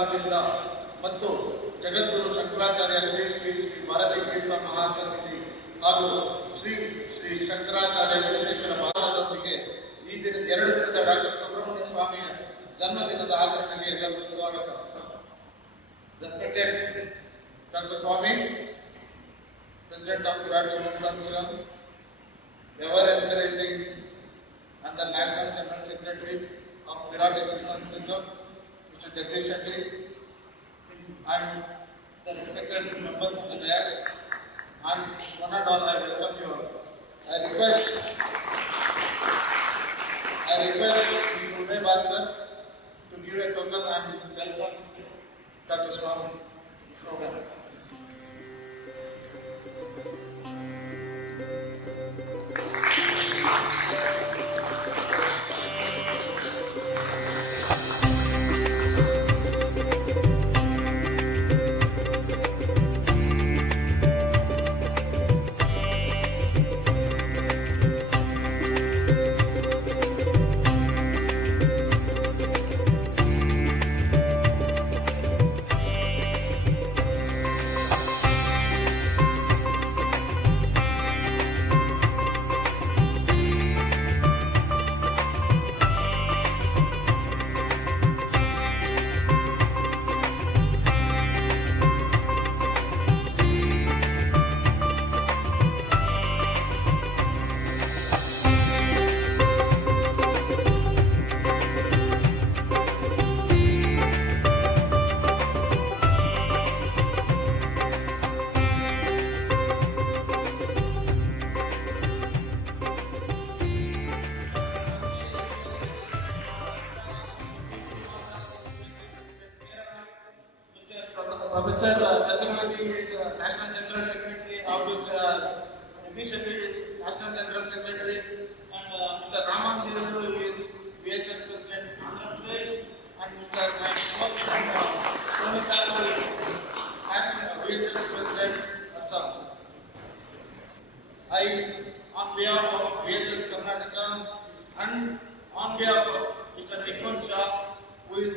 ಆಶೀರ್ವಾದದಿಂದ ಮತ್ತು ಜಗದ್ಗುರು ಶಂಕರಾಚಾರ್ಯ ಶ್ರೀ ಶ್ರೀ ಶ್ರೀ ಭಾರತಿ ತೀರ್ಥ ಮಹಾಸನ್ನಿಧಿ ಹಾಗೂ ಶ್ರೀ ಶ್ರೀ ಶಂಕರಾಚಾರ್ಯ ವಿಧುಶೇಖರ ಪಾದದೊಂದಿಗೆ ಈ ದಿನ 2 ದಿನದ ಡಾಕ್ಟರ್ ಸುಬ್ರಹ್ಮಣ್ಯ ಸ್ವಾಮಿಯ ಜನ್ಮದಿನದ ಆಚರಣೆಗೆ ಎಲ್ಲರಿಗೂ ಸ್ವಾಗತ. Respected Dr. Swamy, President of Bharati Muslim, ever encouraging and the National General Secretary of Bharati Muslim Sangam, Mr. Jagadguru, and the respected members of the dais, and one and all, I welcome you all. I request Mr. Bhaskar to give a token and welcome Dr. Swamy program. Professor Chaturvedi is National General Secretary, Vidhushekara is National General Secretary, and Mr. Ramandevu is VHS President Andhra Pradesh, and Mr. Kalyana is VHS President Assam. I, on behalf of VHS Karnataka and on behalf of Mr. Nikhil Shah, who is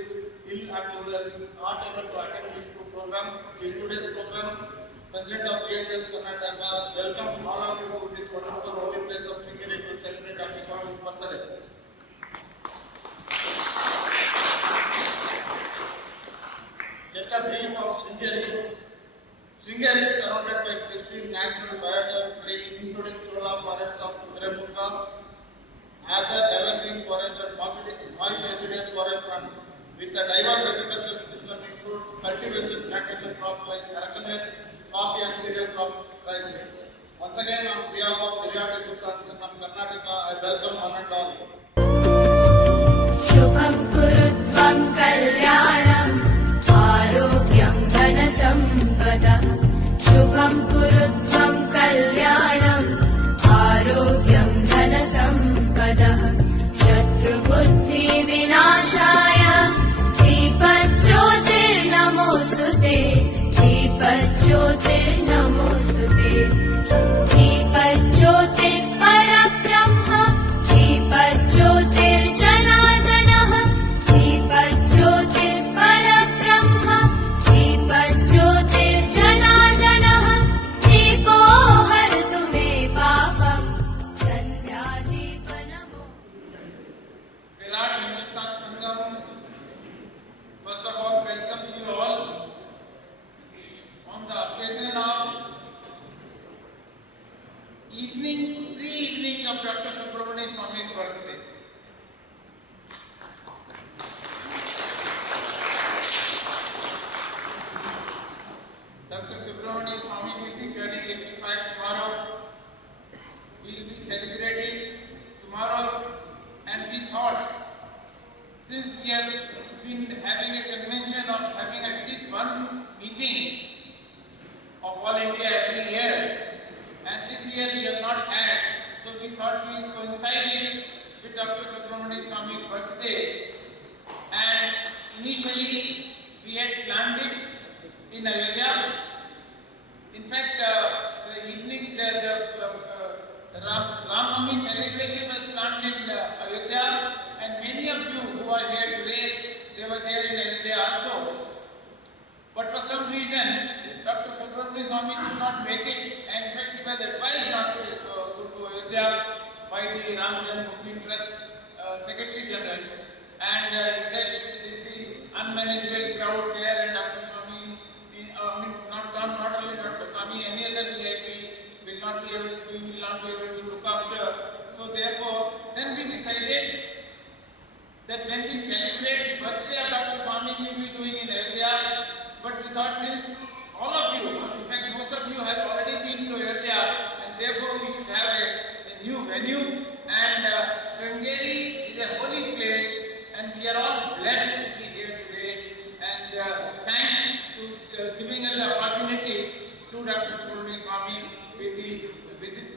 ill and who is not able to attend this today's program, President of VHS Karnataka, welcome all of you to this wonderful holy place of Sringeri to celebrate Dr. Swamy's birthday. Just a brief of Sringeri. Sringeri is surrounded by pristine natural biodiversity, including Shola forests of Kudremukha, other evergreen forest and moist deciduous forest, and with a diverse agricultural system includes cultivation, plantation crops like coconut, coffee and cereal crops, rice. Once again, on behalf of Bharati Muslim Karnataka, I welcome one and all. Shubham kurutvam kalyanam arogyam dhana sampada. Shubham kurutvam kalyanam arogyam dhana sampada. Shatru buddhi vinashaya Dipajyotirnamostute, Dipajyotirnamostute, Dipajyotir parabrahma, Dipajyotir janardana, Dipajyotir parabrahma, Dipajyotir janardana, Dipo hartu me papam, Sandhya deepanamo. Virat Hindustan Sangam, first of all, welcomes you all on the occasion of pre-evening of Dr. Subramanian Swamy's birthday. Dr. Subramanian Swamy will be turning 85 tomorrow. We will be celebrating tomorrow, and we thought, since we have been having a convention of having at least one meeting of All India every year, and this year we have not had, so we thought we will coincide it with Dr. Subramanian Swamy's birthday. And initially we had planned it in Ayodhya. In fact, the evening, the Ramnavami celebration was planned in Ayodhya, and many of you who are here today, they were there in Ayodhya also. Swamy could not make it, and in fact he was advised not to go to Ayodhya by the Ram Janmabhoomi Trust Secretary General, and he said the unmanageable crowd there, and Dr. Swamy, not only Dr. Swamy, any other VIP we will not be able to look after. So therefore, then we decided that when we celebrate the birthday of Dr. Swamy, we will be doing in Ayodhya, but we thought since all of you, in fact most of you have already been to Ayodhya, and therefore we should have a new venue, and Sringeri is a holy place, and we are all blessed to be here today, and thanks to giving us the opportunity to Dr. Subramanian Swamy.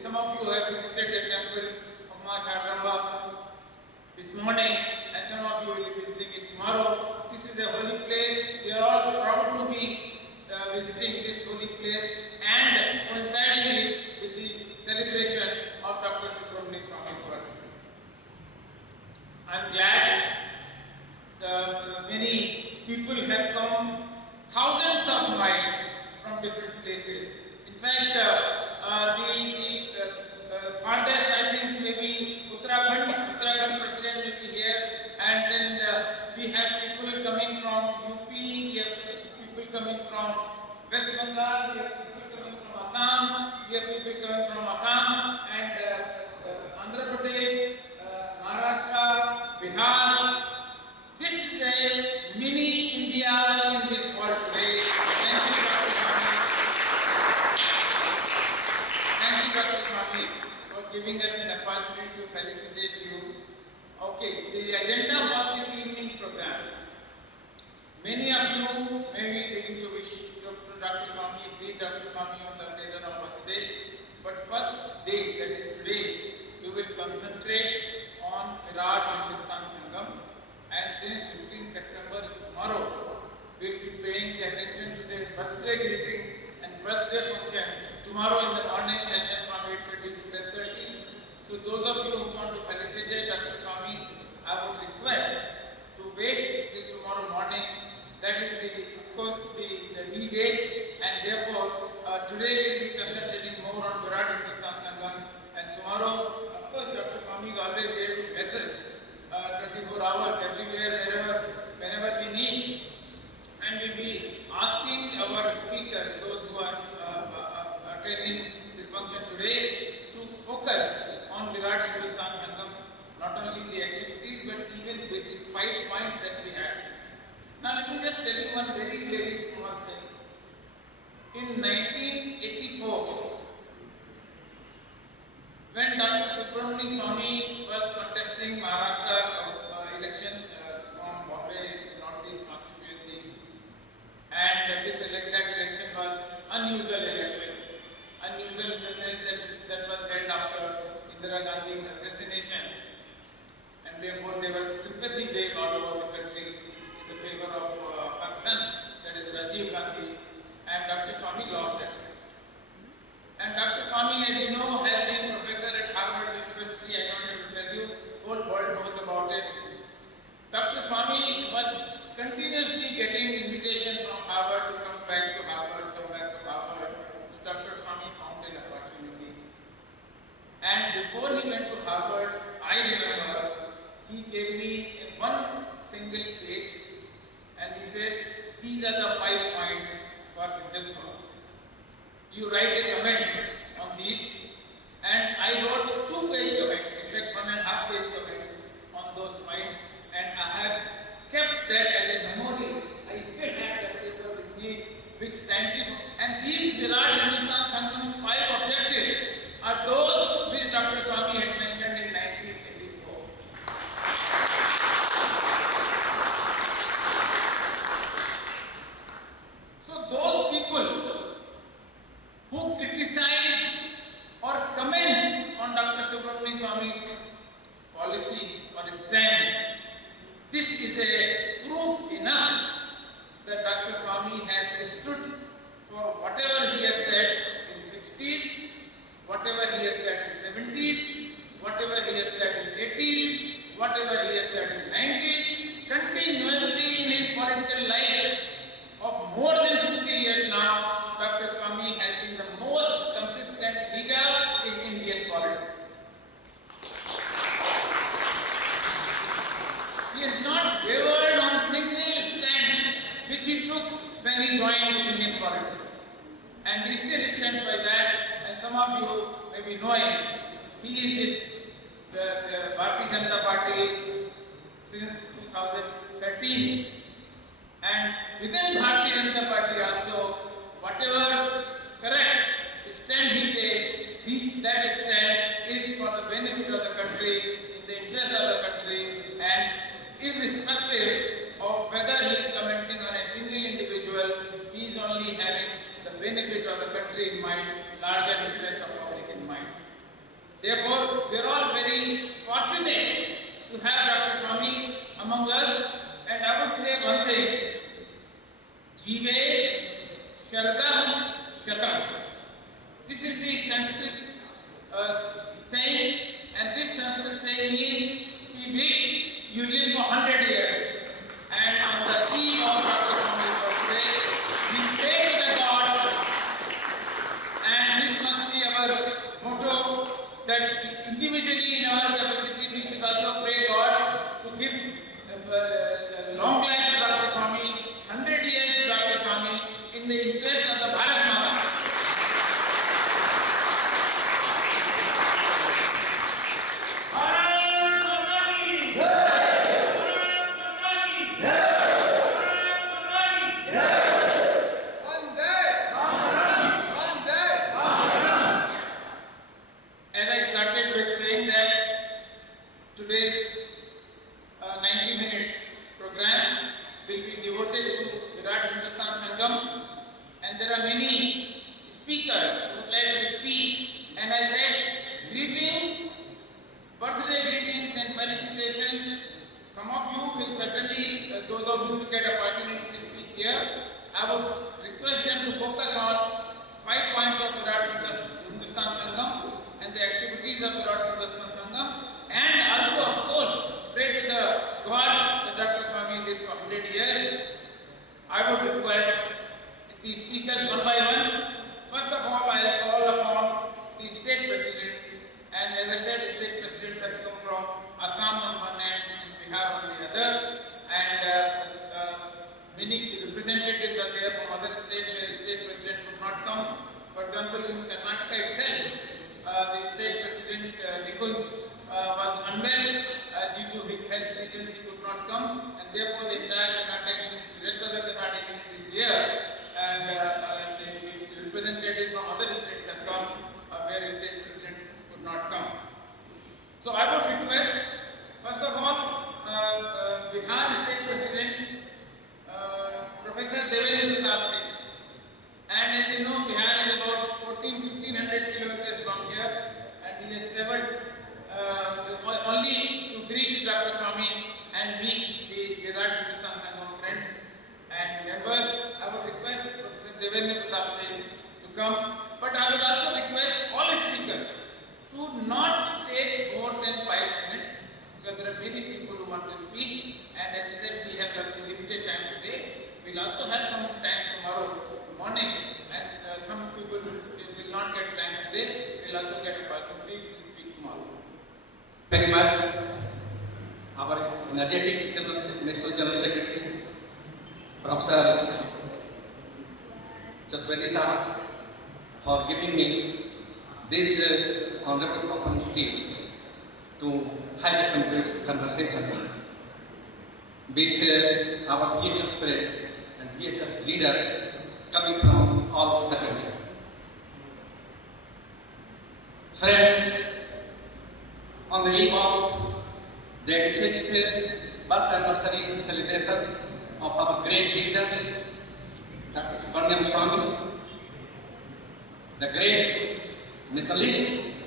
Some of you have visited the temple of Sharadamba this morning, and some of you will be visiting it tomorrow. This is a holy place. We are all proud to be visiting this holy place and coinciding it with the celebration of Dr. Subramanian Swamy's birthday. I am glad many people have come thousands of miles from different places. In fact, the farthest, I think, maybe Uttarakhand president will be here, and then we have people coming from UP, we have people coming from West Bengal, we have people coming from Assam, we have people coming from Assam, and Andhra Pradesh, Maharashtra, Bihar. This is a mini India in this world today. Thank you, Dr. Swamy. Thank you, Dr. Swamy, for giving us an opportunity to felicitate you. Okay, the agenda for this evening program. Many of you may be beginning to wish Dr. Swamy, greet Dr. Swamy on the occasion of birthday. But first day, that is today, we will concentrate on Virat Hindustan Sangam. And since 15th September is tomorrow, we will be paying the attention to the birthday greeting and birthday function tomorrow in the morning session from 8:30 to 10:30. So those of you who want to felicitate Dr. Swamy, I would request to wait till tomorrow morning. That is of course the D-Day, and therefore today we will be concentrating more on Virat Hindustan Sangam, and tomorrow, of course, Dr. Swamy is always there to bless us 24 hours everywhere, whenever we need, and we'll be asking our speakers, those who are attending this function today, to focus on Virat Hindustan Sangam, not only the activities but even basic 5 points that we have. Now let me just tell you one very, very small thing. In 1984, when Dr. Subramanian Swamy was contesting Maharashtra election from Bombay Northeast constituency, and that election was unusual election. Unusual in the sense that was held after Indira Gandhi's assassination, and therefore there was sympathy wave all over the country in the favor of her son, that is Rajiv Gandhi, and Dr. Swamy lost that election. And Dr. Swamy, as you know, has been professor at Harvard University. I don't have to tell you, whole world knows about it. Dr. Swamy was continuously getting invitations from Harvard to come back to Harvard, come back to Harvard. So Dr. Swamy found an opportunity. And before he went to Harvard, I remember he gave me one single page, and he said, these are the 5 points for Hindutva. You write a comment on these, and I wrote 2-page comment, in fact 1.5-page comment on those points, and I have kept that as a memory. I still have that paper with me, which stands for, and these Virat Hindustan Sangam 5 objectives are those which Dr. Swamy had mentioned in 1984. So those people who criticize or comment on Dr. Subramanian Swamy's policies or his stand, this is a proof enough that Dr. Swamy has stood for whatever he has said in 60s, whatever he has said in 70s, whatever he has said in 80s, whatever he has said in 90s, continuously in his political life of more than 50 years now, Dr. Swamy has he took when he joined Indian politics. And he still stands by that, and some of you may be knowing, he is with the Bharati Janata Party since 2013. And within Bharati Janata Party also, whatever correct stand he takes, that stand is for the benefit of the country, in the interest of the country, and irrespective of whether he is commenting on a single individual, he is only having the benefit of the country in mind, larger interest of public in mind. Therefore, we are all very fortunate to have Dr. Swamy among us, and I would say one thing, Jive Sharadam Shatam. This is the Sanskrit saying, and this Sanskrit saying is, we wish you live for 100 years. And on the eve of Dr. Swamy's birthday, we pray to the God, and this must be our motto, that individually in our capacity we should also pray God to give long life to Dr. Swamy, 100 years to Dr. Swamy, in the interest of the Bharat Mata. As I started with saying that today's 90 minutes program will be devoted to Virat Hindustan Sangam, and there are many speakers who would like to speak, and I said greetings, birthday greetings and felicitations. Some of you will certainly, those of you who get opportunity to speak here, I would request them to focus on 5 points of Virat Hindustan Sangam and the activities of Virat Hindustan Sangam, and also of course pray to the God that Dr. Swamy lives for 100 years. I would request the speakers one by one. First of all, I will call upon the state presidents, and as I said, the state presidents have come from Assam on one hand and Bihar on the other, and many representatives are there from other states where the state president could not come. For example, in Karnataka itself, the state president Nikunj was unwell due to his health reasons. He could not come, and therefore the entire Karnataka unit, the rest of the Karnataka unit is here, and the representatives from other states have come where the state presidents could not come. So I would request, first of all, Bihar state president Professor Devendra Pratap Singh. And as you know, Bihar is about 1,500 kilometers from here, and he has traveled only to greet Dr. Swamy and meet the Virat Hindustan Sangam friends and members. I would request Professor Devendra Pratap Singh to come, but I would also request all speakers to not take more than 5 minutes, because there are many people who want to speak, and as I said, we have limited time today. We'll also have some time tomorrow morning, and some people will not get time today. We'll also get a opportunity to speak tomorrow. Very much, our energetic National General Secretary, Professor Chaturvedi Sahab, for giving me this honorable opportunity to have a conversation with our VHS friends and VHS leaders coming from all over the country. Friends, on the eve of the 86th birth anniversary celebration of our great leader, Dr. Subramanian Swamy, the great nationalist,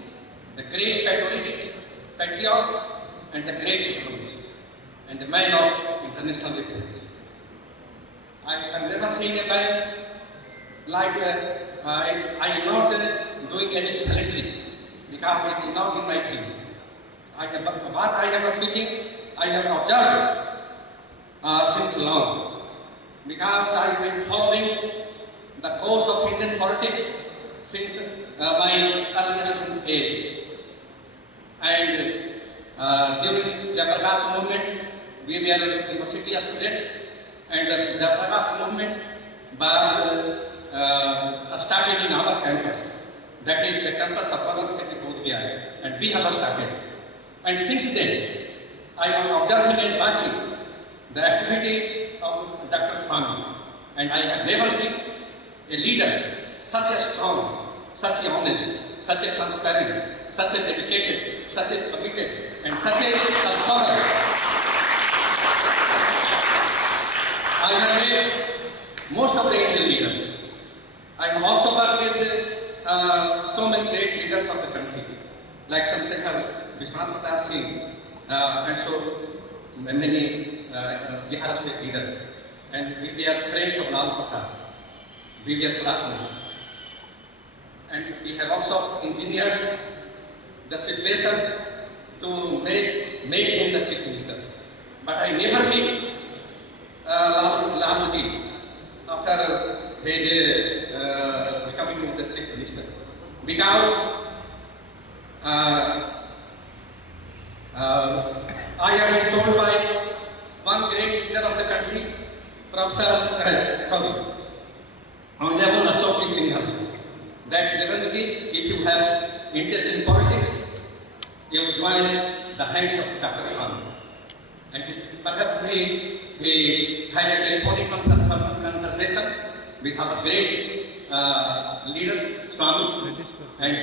the great patriot, and the great economist, and the man of international relations. I have never seen a man like I am not doing any philosophy, because it is not in my team. What I am speaking, I have observed since long, because I have been following the course of Indian politics since my earliest age. And during Jagadguru movement, we were university students, And the Jagadguru movement was started in our campus. That is the campus of University of Bodh Gaya, and we have started. And since then, I am observing and watching the activity of Dr. Swamy, and I have never seen a leader such a strong, such a honest, such a transparent, such a dedicated, such a committed, and such a scholar. I have met most of the Indian leaders. I have also worked with so many great leaders of the country, like Chandrasekhar, Vishwanath Pratap Singh, and so many Bihar state leaders. And we are friends of Lal Prasad. We were classmates. And we have also engineered the situation to make him the chief minister. But I never meet Lalji after his becoming the chief minister, because I am told by one great leader of the country, Honorable Ashok Singhal, that Devendraji, if you have interest in politics, you join the hands of Dr. Swamy. And perhaps he had a telephonic conversation with our great leader, Swamy, and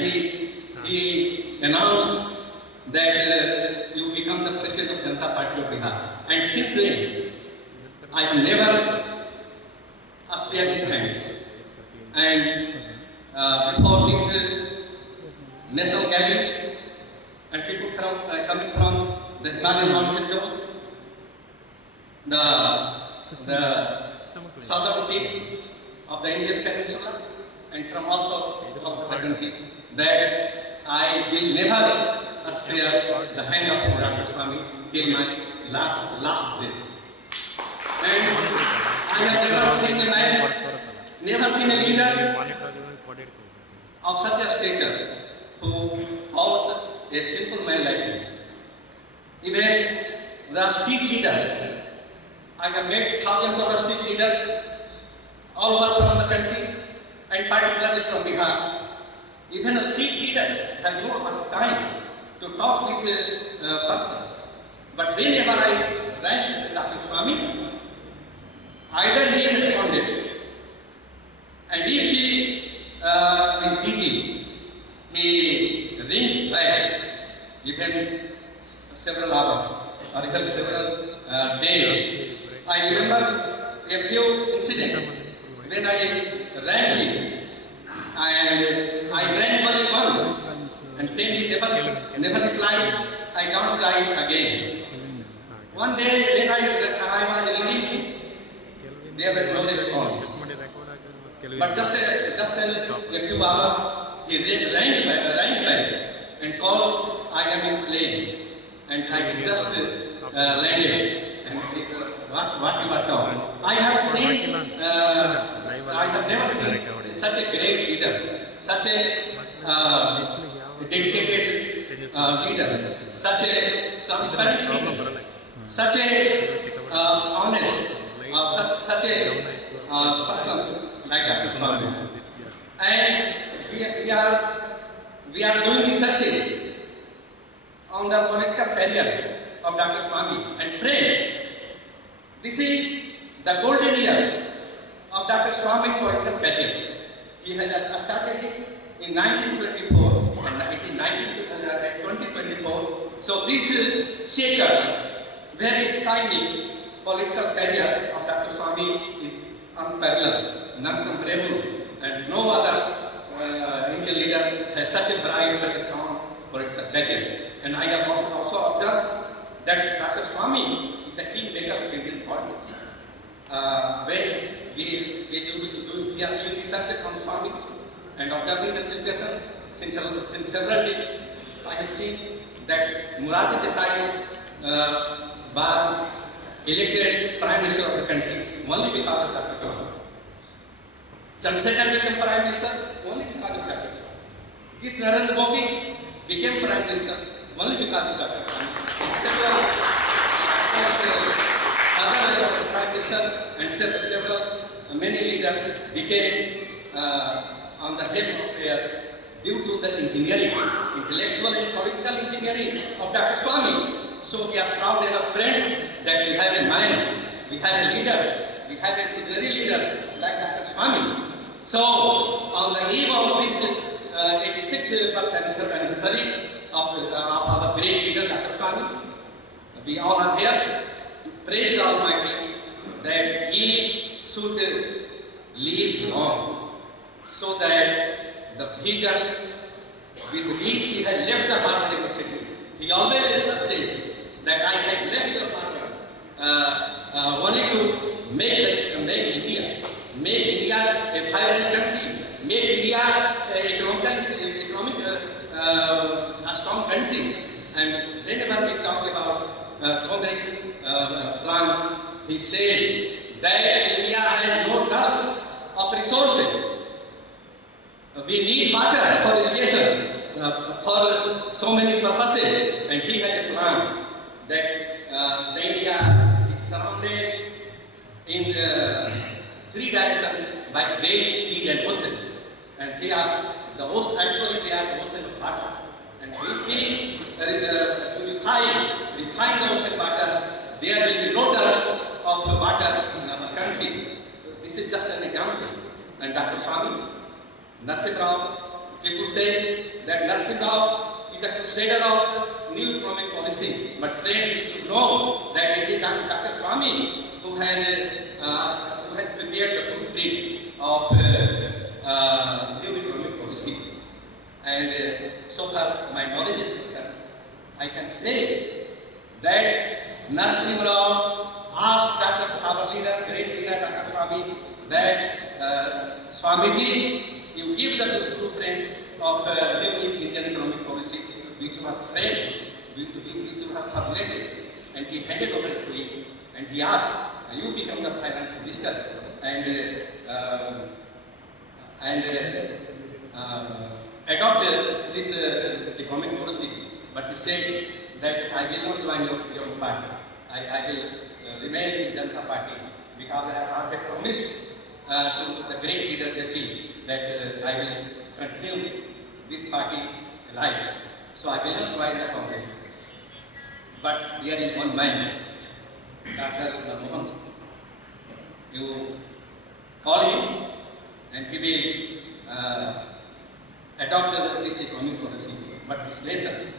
he announced that you become the president of Janata Party of Bihar. And since then, I have never spared his hands. And before this national gathering, and people coming from the Himalayan mountain zone, the southern tip of the Indian peninsula, and from also of the country, that I will never spare the hand of Dr. Swamy till my last breath. And I have never seen a man, never seen a leader of such a stature who follows a simple man like me. Even the street leaders, I have met thousands of street leaders all over from the country, and particularly from Bihar. Even street leaders have no time to talk with persons. But whenever I rang Dr. Swamy, either he responded, and if he is busy, he rings back even several hours or even several days. I remember a few incidents when I rang him, and I rang only once, and when he never replied, I don't try again. One day when I was ringing him, there was no response. But just a few hours, he rang back and called, I am in plane, and I just landed. And what you are talking? I have never seen such a great leader, such a dedicated leader, such a transparent leader, such a honest, such a person like Dr. Swamy. And we are doing research on the political career of Dr. Swamy. And friends, this is the golden year of Dr. Swamy's political career. He has started it in 1974 and 2024. So this checkered, very shiny political career of Dr. Swamy is unparalleled, non-comparable, and no other Indian leader has such a bright, such a sound political career. And I have also observed that Dr. Swamy is the kingmaker of Indian politics. When we are doing research on Swamy and observing the situation since several decades, I have seen that Morarji Desai was elected Prime Minister of the country only because of Dr. Swamy. Chandrasekhar became Prime Minister only because of Dr. Swamy. This Narendra Modi became Prime Minister only because of Dr. Swamy. other Prime Minister and several many leaders became on the head of affairs due to the engineering, intellectual and political engineering of Dr. Swamy. So we are proud enough friends that we have in mind. We have a leader, we have a visionary leader like Dr. Swamy. So on the eve of this 86th birth anniversary of our great leader Dr. Swamy, we all are here to praise the Almighty that He should live long, so that the vision with which He had left the Harvard University, He always states that I had left the Harvard only to make India a vibrant country, make India economic a strong country. And whenever we talk about so many plans, he said that India has no dearth of resources. We need water for irrigation, for so many purposes, and he has a plan that the India is surrounded in three directions by great sea and ocean, and they are the ocean. Actually, they are the ocean of water. And if we refine the ocean water, there will be no dearth of water in our country. This is just an example. And Dr. Swamy, Narsim Rao, people say that Narsim Rao is the crusader of new economic policy. But friends, we should know that it is Dr. Swamy who has prepared the blueprint of new economic policy. And so far my knowledge is concerned, I can say that Narsim Rao asked our leader, great leader Dr. Swamy, that Swamiji, you give the blueprint of new Indian economic policy which you have framed, which you have formulated, and he handed over to him, and he asked, you become the finance minister and adopted this economic policy. But he said that I will not join your party. I will remain in Janata Party because I have promised to the great leader JP that I will continue this party alive. So I will not join the Congress. But there is one man, Dr. Mahasannidanam. You call him and he will adopt this economic policy. But this lesson,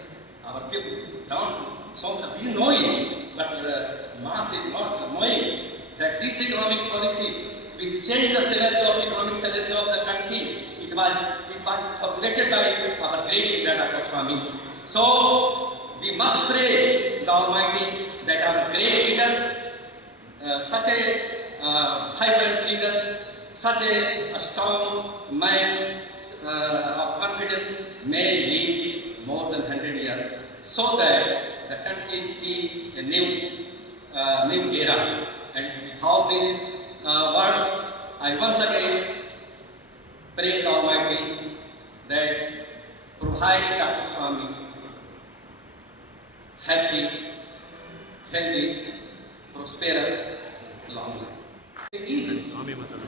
our people don't, so we know it, but mass is not knowing that this economic policy will change the scenario of economic scenario of the country. It was formulated by our great leader Dr. Swamy. So we must pray the Almighty that our great leader, such a vibrant leader, such a strong man of confidence may live more than 100 years, so that the country see a new era. And with all these words, I once again pray the Almighty that provide Dr. Swamy happy, healthy, prosperous, long life. East.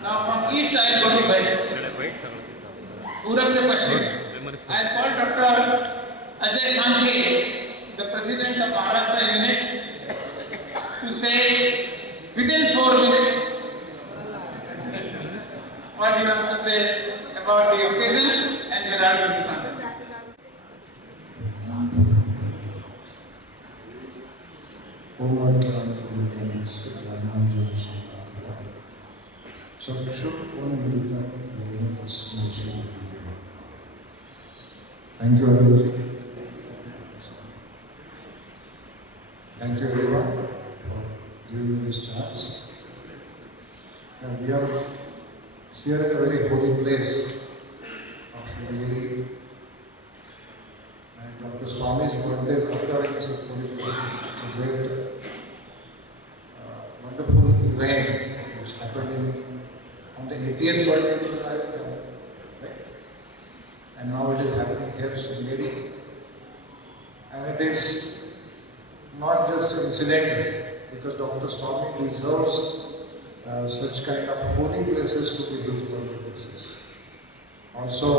Now from east I will go to west. Purab se Pashchim. I called Dr. Ajay Khanke, the president of Maharashtra unit, to say within 4 minutes what he wants to say about the occasion and Bharati Islam. Thank you, Abhinava. Thank you everyone for giving me this chance. And we are here at a very holy place of Sringeri. And Dr. Swamy's birthdays occur in such holy places. It's a great, wonderful event which happened on the 80th birthday of the lifetime, right? And now it is happening here in Sringeri. And it is not just incidental. because Dr. Swamy deserves such kind of holy places to be his birthplaces. Also,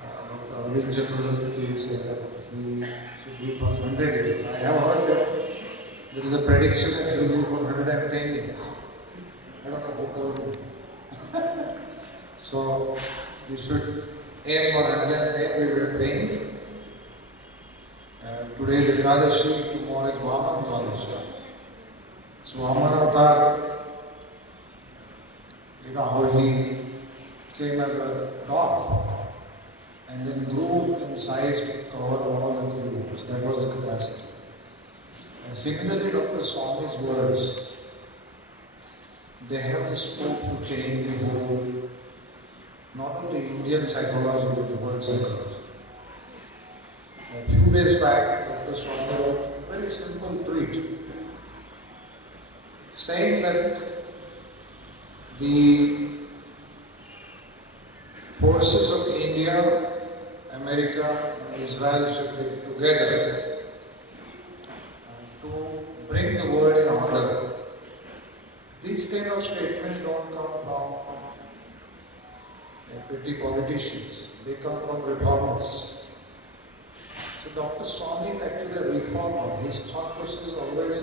Dr. Arvind Chakravarti said that he should live for 100 years. I have heard that there is a prediction that he will live for 110 years. I don't know who told me. So, we should aim for 110. We were praying. Today is Ekadashi, tomorrow is Vaman Dwadashi. So Vaman Avatar, you know how he came as a dog and then grew in size to cover all the 3 rooms. That was the capacity. And similarly, Dr. Swamy's words, they have the scope to change the whole, not only Indian psychology, but the world psychology. A few days back, Dr. Swamy wrote a very simple tweet saying that the forces of India, America and Israel should be together to bring the world in order. These kind of statements don't come from petty politicians, they come from reformers. So Dr. Swamy is actually a reformer. His thought process is always,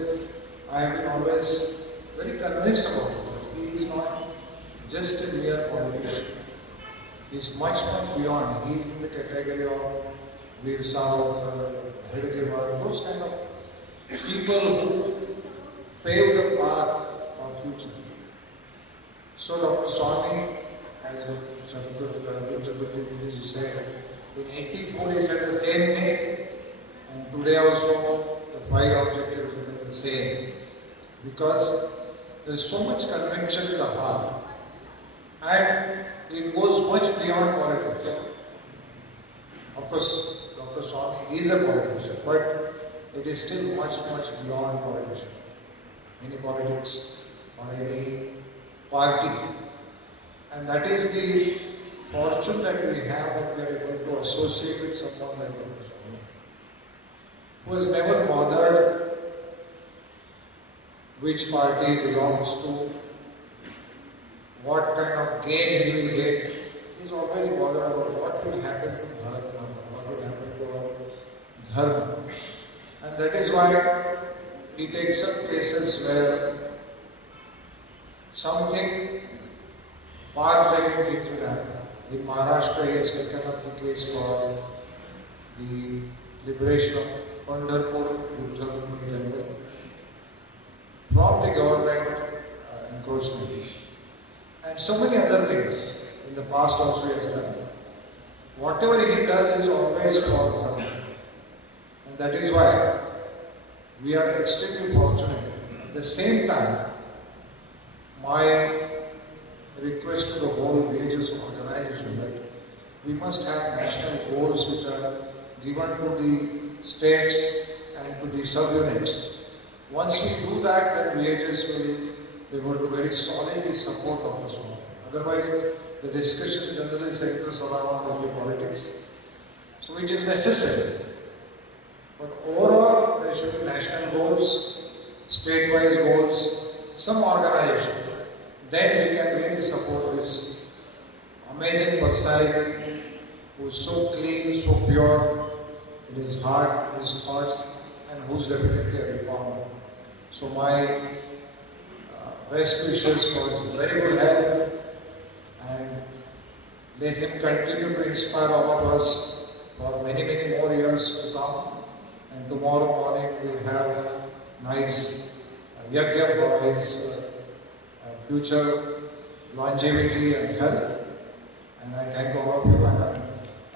I have been always very convinced about it. He is not just a mere politician. He is much, much beyond. He is in the category of Veer Savarkar, Hedgewar, those kind of people who pave the path of future. So Dr. Swamy, as Jagadguru said, in 84 he said the same thing, and today also the 5 objectives remain the same, because there is so much conviction in the heart, and it goes much beyond politics. Of course, Dr. Swamy is a politician, but it is still much, much beyond politician. Any politics or any party. And that is the fortune that we have, that we are able to associate with someone like Dr. Swamy, who has never bothered which party he belongs to, what kind of gain he will get. He is always bothered about what will happen to Bharat, what will happen to our dharma. And that is why he takes up cases where something path-breaking things will happen. In Maharashtra, he has taken up the case for the liberation of Pandharpur temple from the government encroachment. And so many other things in the past also he has done. Whatever he does is always for dharma. And that is why we are extremely fortunate. At the same time, my request to the whole VHS organization that we must have national goals which are given to the states and to the subunits. Once we do that, then VHS will be able to very solidly support Dr. Swamy. Otherwise, the discussion generally centers around only politics, so which is necessary. But overall, there should be national goals, state-wise goals, some organization. Then we can really support this amazing personality who is so clean, so pure in his heart, in his thoughts, and who's definitely a reformer. So my best wishes for very good health, and let him continue to inspire all of us for many, many more years to come. And tomorrow morning we'll have a nice yajna for his future longevity and health. And I thank all of you, and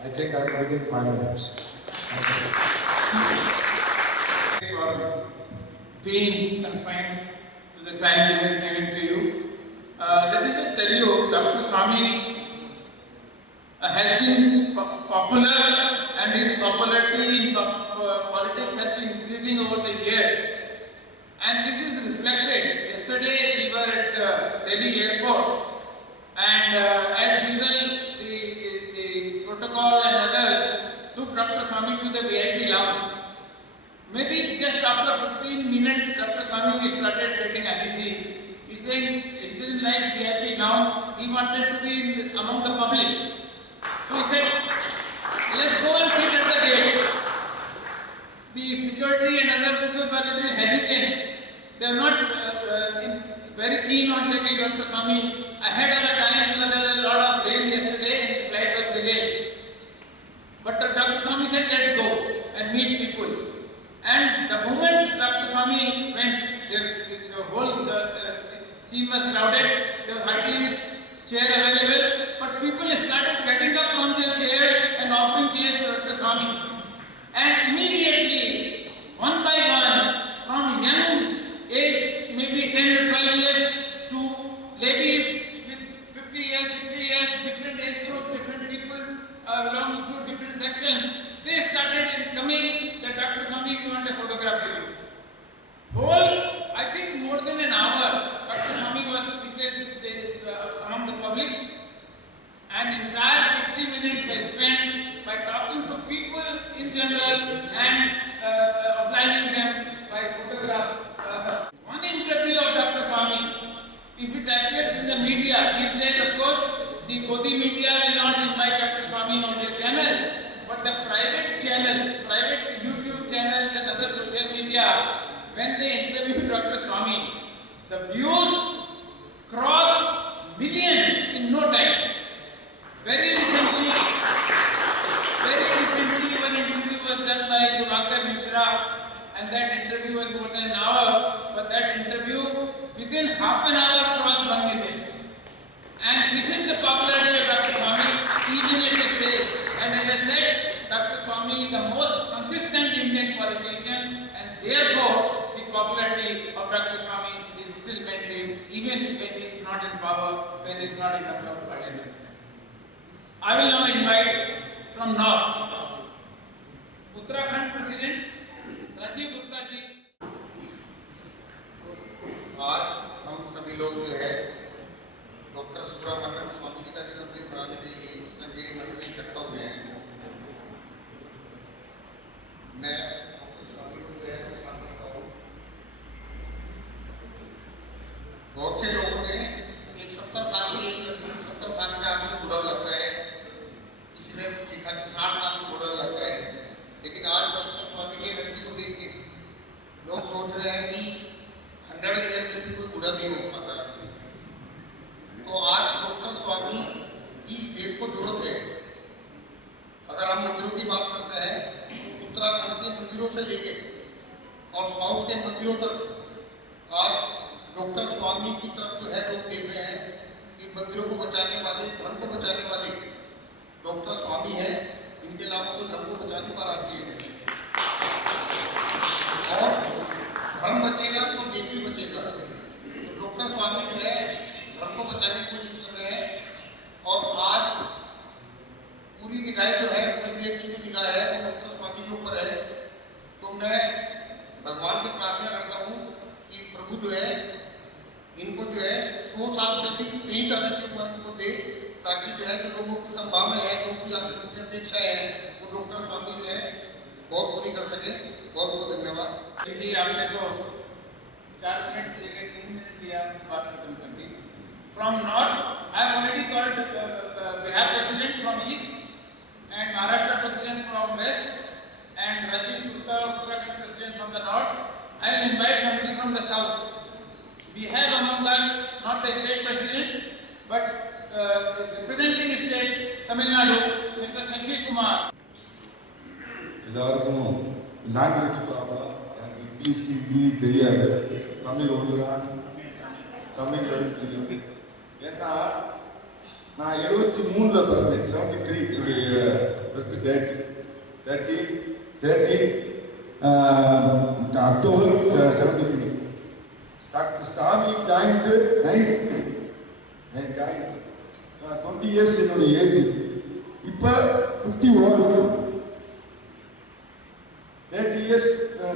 I think I'm within 5 minutes. For being confined to the time limit given to you. Let me just tell you, Dr. Swamy has been popular, and his popularity in politics has been increasing over the years. And this is reflected. Yesterday we were at Delhi airport, and as usual, the protocol and others took Dr. Swamy to the VIP lounge. Maybe just after 15 minutes, Dr. Swamy started getting uneasy. He saying, it isn't like be happy now. He wanted to be among the public. So he said, let's go and sit at the gate. The security and other people were a little hesitant. They are not very keen on taking Dr. Swamy ahead of the time because there was a lot of rain yesterday and the flight was delayed. But Dr. Swamy said, let's go and meet people. And the moment Dr. Swamy went, the whole scene was crowded. There was hardly any chair available. But people started getting up from their chairs and offering chairs to Dr. Swamy. And immediately, one by one, from young age, maybe 10 or 12 years, to ladies with 50 years, 60 years, different age group, different people belonging to different sections, they started coming that Dr. Swamy, we want a photograph with you. Whole, I think more than an hour, Dr. Swamy was seated among the public, and entire 60 minutes they spent by talking to people in general and obliging them by photograph. One interview of Dr. Swamy, if it appears in the media, these days of course, the Godi media will not invite Dr. Swamy on their channel, but the private channels, private YouTube channels and other social media, when they interview Dr. Swamy, the views cross million in no time. Very recently, one interview was done by Shankaracharya, and that interview was more than an hour, but that interview within half an hour crossed 1 million. And this is the popularity of Dr. Swamy, even at this stage. And as I said, Dr. Swamy is the most consistent Indian politician, and therefore the popularity of Dr. Swamy is still maintained, even when he is not in power, when he is not in member of parliament. I will now invite from North, Uttarakhand President Rajiv Gupta ji. आज हम सभी लोग जो है doctor Subramanian Swamy जी का जन्मदिन मनाने के लिए श्रृंगेरी मठ में इकट्ठा हुए हैं। मैं डॉक्टर स्वामी को जो है प्रणाम करता हूँ। बहुत से लोगों ने एक 70 साल की एज रखी, 70 साल में आदमी बूढ़ा हो जाता है, किसी ने लिखा कि 60 साल में बूढ़ा हो जाता है, लेकिन आज डॉक्टर स्वामी की एनर्जी को देख के लोग सोच रहे हैं कि 100 ईयर में भी कोई बूढ़ा नहीं हो पाता। तो आज डॉक्टर स्वामी की देश को जरूरत है। अगर हम मंदिरों की बात करते हैं तो उत्तराखंड के मंदिरों से लेके और साउथ के मंदिरों तक आज डॉक्टर स्वामी की तरफ जो है लोग देख रहे हैं कि मंदिरों को बचाने वाले, धर्म को बचाने वाले डॉक्टर स्वामी है। इनके अलावा तो धर्म को बचाने पर आगे है, और धर्म बचेगा तो देश भी बचेगा। तो डॉक्टर स्वामी जो है धर्म को बचाने की कोशिश कर रहे हैं, और आज पूरी निगाह जो है, पूरे देश की जो निगाह है वो डॉक्टर स्वामी के ऊपर है। तो मैं भगवान से प्रार्थना करता हूँ कि प्रभु जो है इनको जो है 100 साल से भी तेज ज्यादा की उम्र इनको दे, ताकि जो है जो लोगों की संभावना है, लोगों की उनसे अपेक्षा है, वो डॉक्टर स्वामी जो है बहुत पूरी कर सके। बहुत बहुत धन्यवाद जी। आपने तो 4 मिनट की जगह 3 मिनट लिया बात खत्म कर दी। From north I have already called Bihar president from east and Maharashtra president from west and Rajiv Gupta, Uttarakhand president from the north. I will invite somebody from the south. We have among us not the state president but representing state Tamil Nadu, Mr. Shashi Kumar. எல்லாருக்கும் language problem, எனக்கு English Hindi தெரியாது, தமிழ் ஒழுங்காக தமிழ் எழுத்து. ஏன்னா நான் 73 பிறந்தேன், 73 என்னுடைய birth date, 13 October 73. Dr. Swamy joined 93. I joined 20 years என்னுடைய ஏஜ், இப்போ 51. 30 years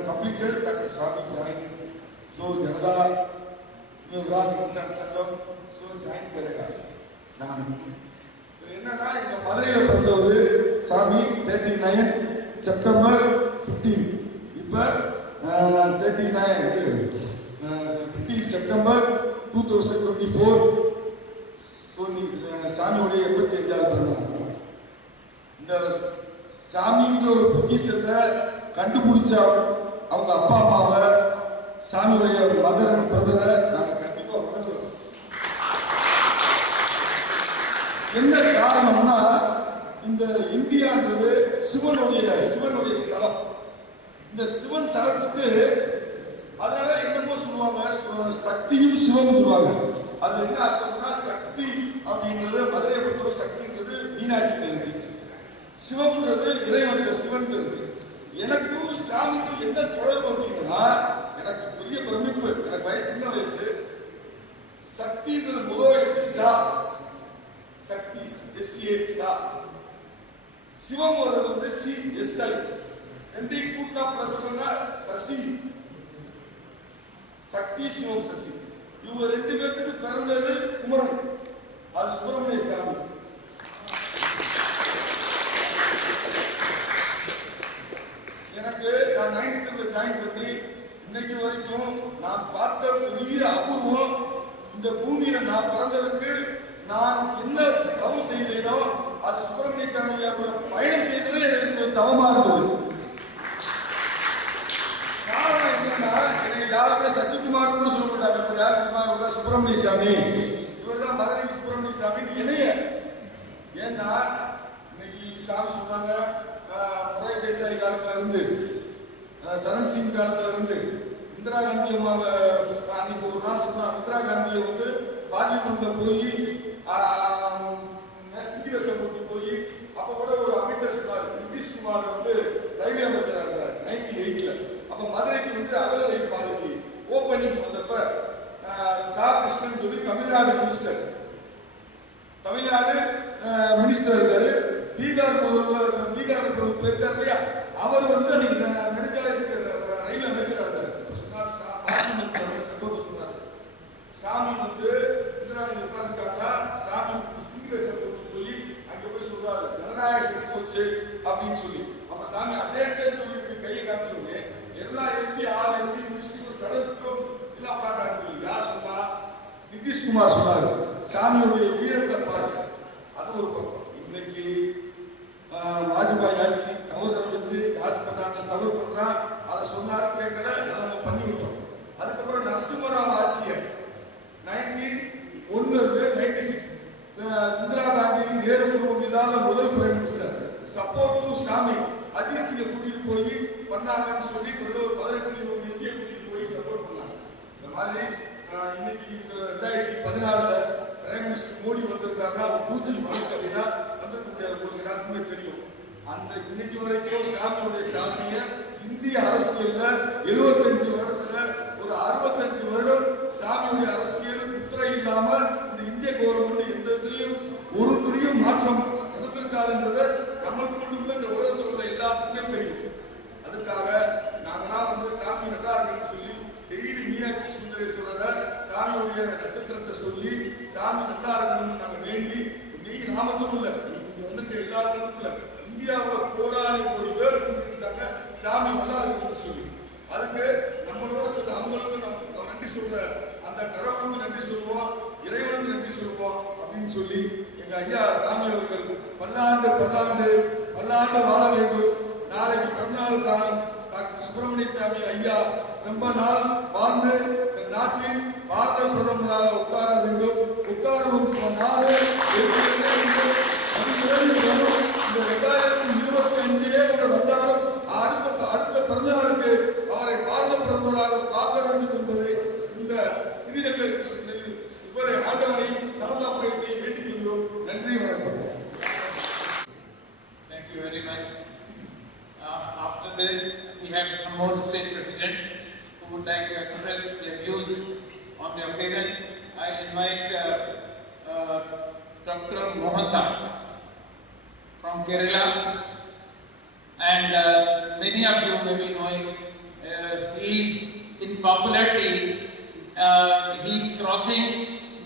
completed, Dr. Swamy joined. So जनता युवराज इंसान संगम so join करेगा. நான் என்னன்னா இந்த மதுரையில் பிறந்தவர் சாமி 39 செப்டம்பர் 15. இப்போ 15 September 2024. ஸோ சாமியுடைய 85வது பிறந்தநாள். இந்த சாமின்ற ஒரு பொக்கிஷத்தை கண்டுபிடிச்ச அவங்க அப்பா அம்மாவை, சாமியுடைய மதர் அண்ட் பிரதரை நாங்கள் கண்டிப்பாக வணங்குறோம். என்ன காரணம்னா, இந்த இந்தியான்றது சிவனுடைய ஸ்தலம். இந்த சிவன் ஸ்தலத்துக்கு அதனால என்னமோ சொல்லுவாங்க, சக்தியும் சிவன் சொல்லுவாங்க. அது என்ன அர்த்தம்னா, சக்தி அப்படின்றது மதுரையை பொறுத்தவரை சக்தின்றது மீனாட்சி இருக்கு, சிவன்றது இறைவன் சிவன் இருக்கு. எனக்கும் சாமிக்கும் என்ன தொடர்பு அப்படின்னா, எனக்கு பெரிய பிரமிப்பு. எனக்கு வயசு சின்ன வயசு. சக்தின்றது முதல் சா, சக்தி SA சா, சிவம் வர்றது வந்து SI, ரெண்டையும் கூட்டா பிளஸ் சசி, சக்தி சிவம் சசி. இவங்க ரெண்டு பேருக்கு பிறந்தது குமரன், அது சுப்பிரமணிய சாமி. எனக்கு நான் 9th ஜாயின் பண்ணி இன்னைக்கு வரைக்கும் நான் பார்த்த பெரிய அபூர்வம், இந்த பூமியில நான் பிறந்ததுக்கு நான் என்ன தவம் செய்தேனோ அது சுப்பிரமணிய சாமி பயணம் செய்தது எனக்கு தவமா இருந்தது. காரணம் என்னன்னா, எனக்கு யாருமே சசிகுமார் கூட சொல்ல மாட்டாங்க. இப்ப யாருக்குமார் சுப்பிரமணிய சாமி, இவர் தான் மதுரை சுப்பிரமணிய சாமி இணைய. ஏன்னா இன்னைக்கு சாமி சொன்னாங்க, முறை தேசாய் காலத்துல இருந்து, சரண் சிங் காலத்துல இருந்து, இந்திரா காந்தி அம்மாவை அன்னைக்கு ஒரு நாள் சொன்னாங்க. இந்திரா காந்தியை வந்து பார்லிமெண்ட்ல போய் சிங்கிவேசம் போட்டு போய், அப்ப கூட ஒரு அமைச்சர் சொன்னார், நிதிஷ்குமார் வந்து ரயில்வே அமைச்சராக இருந்தார் 98ல. அப்ப மதுரைக்கு வந்து அகல ரயில் பாதைக்கு ஓப்பனிங் வந்தப்ப கிருஷ்ணன் சொல்லி தமிழ்நாடு மினிஸ்டர் இருக்காரு. பீகார் போயிருக்காரு இல்லையா, அவர் வந்து அன்னைக்கு நெடுஞ்சாலைக்கு ரயில் அமைச்சராக இருந்தார். சொன்னார், சம்பவம் சொன்னார், சாமி வந்து இந்திராணி உட்கார்ந்துருக்காங்களா, சாமி சிங்கிவேசம் போட்டு போய் அங்க போய் சொல்றாரு, ஜனநாயக சக்தி போச்சு அப்படின்னு சொல்லி. அப்ப சாமி அட்டேன்ஷன் சொல்லி கையை காமிச்சோங்க, எல்லா MP 6 MP மினிஸ்டரும் சடத்துக்கும் எல்லாம் உட்கார்ந்தாங்க சொல்லி. யார் சொன்னா? நிதிஷ்குமார் சொன்னாரு. சாமியுடைய வீரத்தை பாரு. அது ஒரு பக்கம். இன்னைக்கு வாஜ்பாய் ஆட்சி தவறு வச்சு ஆட்சி பண்ணாங்க, தவறு பண்றான், அதை சொன்னாரு, கேட்கல, அதை நம்ம பண்ணி விட்டோம். அதுக்கப்புறம் நரசிம்மராவ் ஆட்சியை 1996 இந்திரா காந்தி நேரு குடும்பம் இல்லாத முதல் பிரைம் மினிஸ்டர் சப்போர்ட் டு சாமி அதிசியை கூட்டிட்டு போய் பண்ணாங்கன்னு சொல்லி ஒரு 18 இந்திய கூட்டிட்டு போய் சப்போர்ட் பண்ணாங்க. இந்த மாதிரி இன்னைக்கு 2014 பிரைம் மினிஸ்டர் மோடி வந்திருக்காருன்னா அது பூஜை மறுக்கு அப்படின்னா வந்திருக்க முடியாது. உங்களுக்கு எல்லாருக்குமே தெரியும். அந்த இன்னைக்கு வரைக்கும் சாமியுடைய சாதனையை இந்திய அரசியல்ல 75 வருடத்துல ஒரு 65 வருடம் சாமியுடைய அரசியல் முத்திரை இல்லாம இந்த இந்திய கவர்மெண்ட் எந்த இடத்துலையும் ஒரு துளியும் மாற்றம் நடந்திருக்காதுன்றத நம்மளுக்கு மட்டும் இல்ல, இந்த உலகத்தில் உள்ள எல்லாத்துக்குமே தெரியும். அதுக்காக நாங்களாம் வந்து சாமி நல்லா இருக்குன்னு சொல்லி டெய்லி மீனாட்சி சுந்தரேஸ்வரரை சாமியுடைய நட்சத்திரத்தை சொல்லி சாமி நல்லா இருக்கணும்னு நாங்க வேண்டி, நீங்க நாமத்தும் இல்ல, நீங்க வந்துட்டு எல்லாருக்கும் இல்ல, இந்தியாவோட கோடானி கோடி பேர் பேசிட்டாங்க சாமி நல்லா இருக்கணும்னு சொல்லி. அதுக்கு நம்மளோட சொல்ற அவங்களுக்கு நம்ம நன்றி சொல்ற அந்த கடவுளுக்கு நன்றி சொல்லுவோம், இறைவனுக்கு நன்றி சொல்லுவோம் அப்படின்னு சொல்லி எங்க ஐயா சாமி அவர்கள் பல்லாண்டு வாழ வேண்டும். நாளைக்கு பிறந்தநாள் காலம் டாக்டர் சுப்பிரமணிய சாமி ஐயா ரொம்ப நாள் வாழ்ந்து இந்த நாட்டின் பாரத பிரதமராக உட்கார வேண்டும். உட்காரும் நாள் இந்த 2025 கூட வந்தாலும் அடுத்த பிறந்தநாளுக்கு அவரை பாரத பிரதமராக பார்க்க வேண்டும் என்பதை இந்த ஸ்ரீரங்கை இவரை ஆண்டவனை சாதாபுரத்தை வேண்டிக் கொள்கிறோம். நன்றி, வணக்கம். Thank you very much. After this, we have some more state president who would like to express their views on the occasion. I invite Dr. Mohandas from Kerala, and many of you may be knowing he is in popularity. He is crossing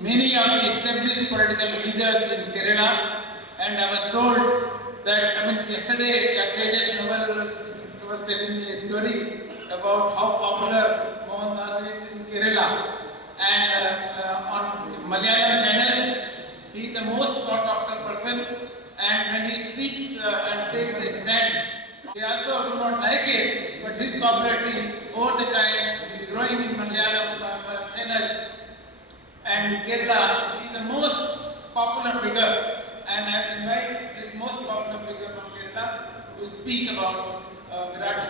many of the established political leaders in Kerala, and I was told that, yesterday Tejas Naval was telling me a story about how popular Mohandas is in Kerala. And on Malayalam channels, he is the most sought after person. And when he speaks and takes the stand, they also do not like it, but his popularity over the time is growing in Malayalam channels. And Kerala is the most popular figure. And I invite this most popular figure from Kerala to speak about Bharati.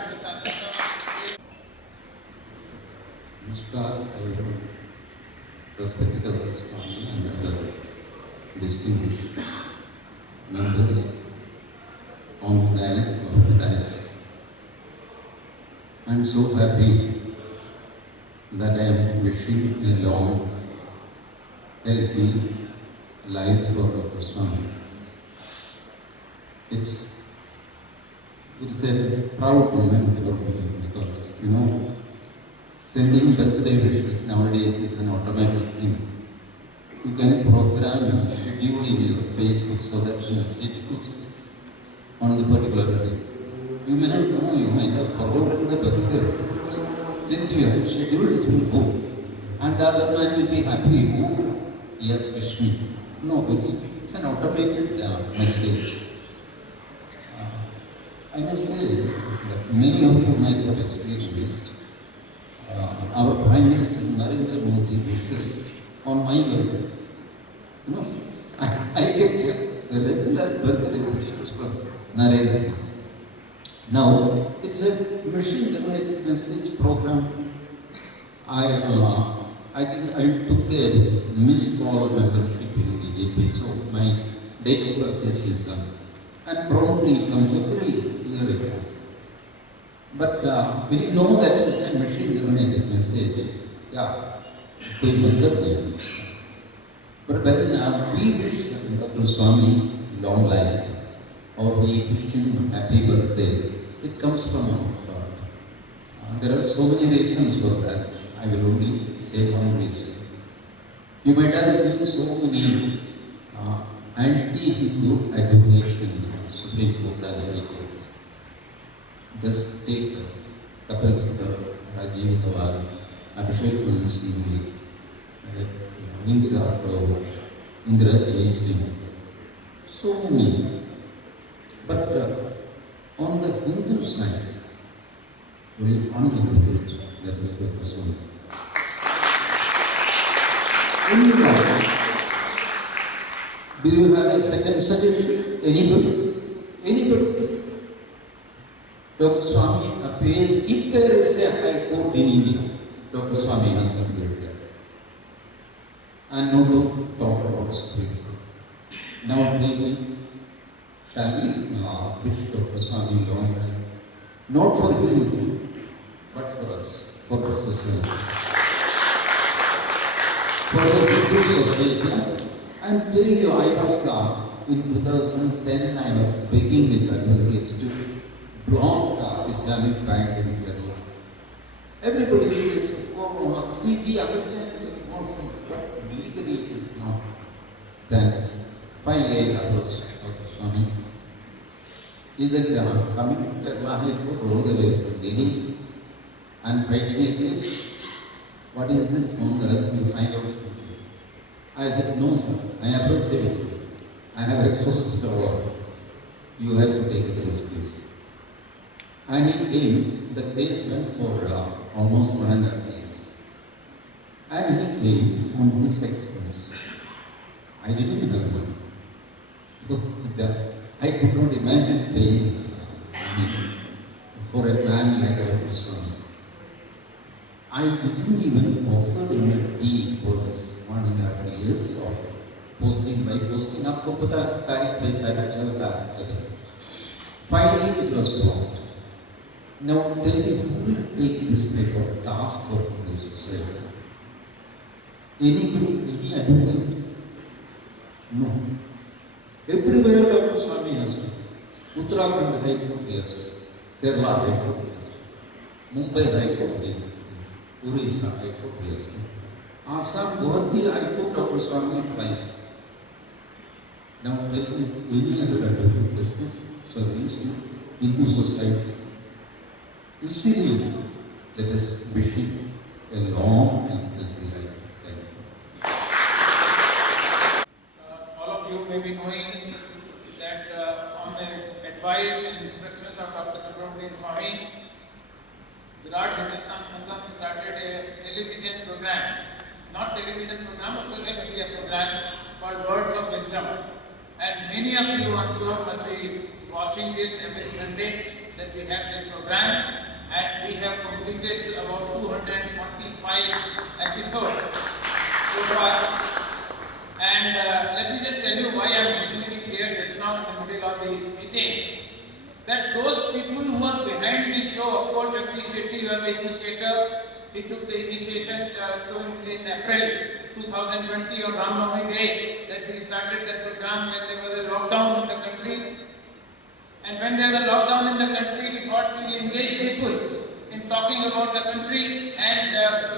Namaskar, respected Swami and other distinguished members on the dais, of the dais. I am so happy that I am wishing a long, healthy life for Dr. Swami. It's a proud moment for me because, sending birthday wishes nowadays is an automatic thing. You can program and schedule in your Facebook so that you message it on the particular day. You may not know, you might have forgotten the birthday. Still, since you have scheduled it, will go. And the other man will be happy, oh, he has wished me. No, it's an automated message. I must say that many of you might have experienced our Prime Minister Narendra Modi wishes on my birthday. I get regular birthday wishes from Narendra Modi. Now, it's a machine-generated message program. I think I took a missed call membership in BJP, so my date of birth is with them. And probably it comes every year it comes. But we didn't know that it's a machine-generated message. Yeah, they will. But when we wish Dr. Swami long life, or we wish him happy birthday, it comes from our heart. There are so many reasons for that. I will only say one reason. You might have seen so many anti-Hindu advocates in Supreme Court and High Courts. Just take Kapil Singh, Rajiv Gawal, Abhinava, Sringeri, Indira Jai Singh. So many. But on the Hindu side, only one Hindu truth, that is the person. Only one. Do you have a second suggestion? Anybody? Anybody? Dr. Swami appears, if there is a high court in India, Dr. Swami has appeared there. And no to talk about Supreme Court. Now tell me, shall we wish Dr. Swami long life? Not for him, but for us, for the society. For the Hindu society. I'm telling you, I was in 2010, I was begging with advocates to block Islamic Bank in Kerala. Everybody says, oh, see, we understand the emotions, but legally it is not standing. Finally, I approached Dr. Swami. He said, coming to Kerala, I put all the way from Delhi and fighting a case. What is this Mohandas? You find out something. I said, no, sir. I approached him. I have exhausted all options. You have to take a case. And he came. The case went for almost 1.5 years. And he came on his expense. I didn't have money. I could not imagine paying money for a man like Dr. Swami. I didn't even offer him a deal for this 1.5 years of posting by posting. Finally, it was blocked. Now tell me, who will take this type of task for the society? Anybody, any advocate? No. Everywhere Dr. Swami has to. Uttarakhand High Court has to. Kerala High Court has to. Mumbai High Court has to. Orissa High Court has to. Assam Guwahati High Court Dr. Swami twice. Now tell me, any other advocate does this service to Hindu society? Easily, Let us wish him a long and healthy life. Thank you. All of you may be knowing that on the advice and instructions of Dr. Subramanian Swamy, Virat Hindustan Sangam started a television program, not television program, a social media program called Words of Wisdom. And many of you, I'm sure, must be watching this every Sunday that we have this program, and we have completed about 245 episodes so far. And let me just tell you why I'm mentioning it here just now in the middle of the meeting. That those people who are behind this show, of course, Jagdish Shetty was the initiator. He took the initiation in April 2020 on Ram Navami Day that we started that program when there was a lockdown in the country. And when there was a lockdown in the country, we thought we will engage people in talking about the country and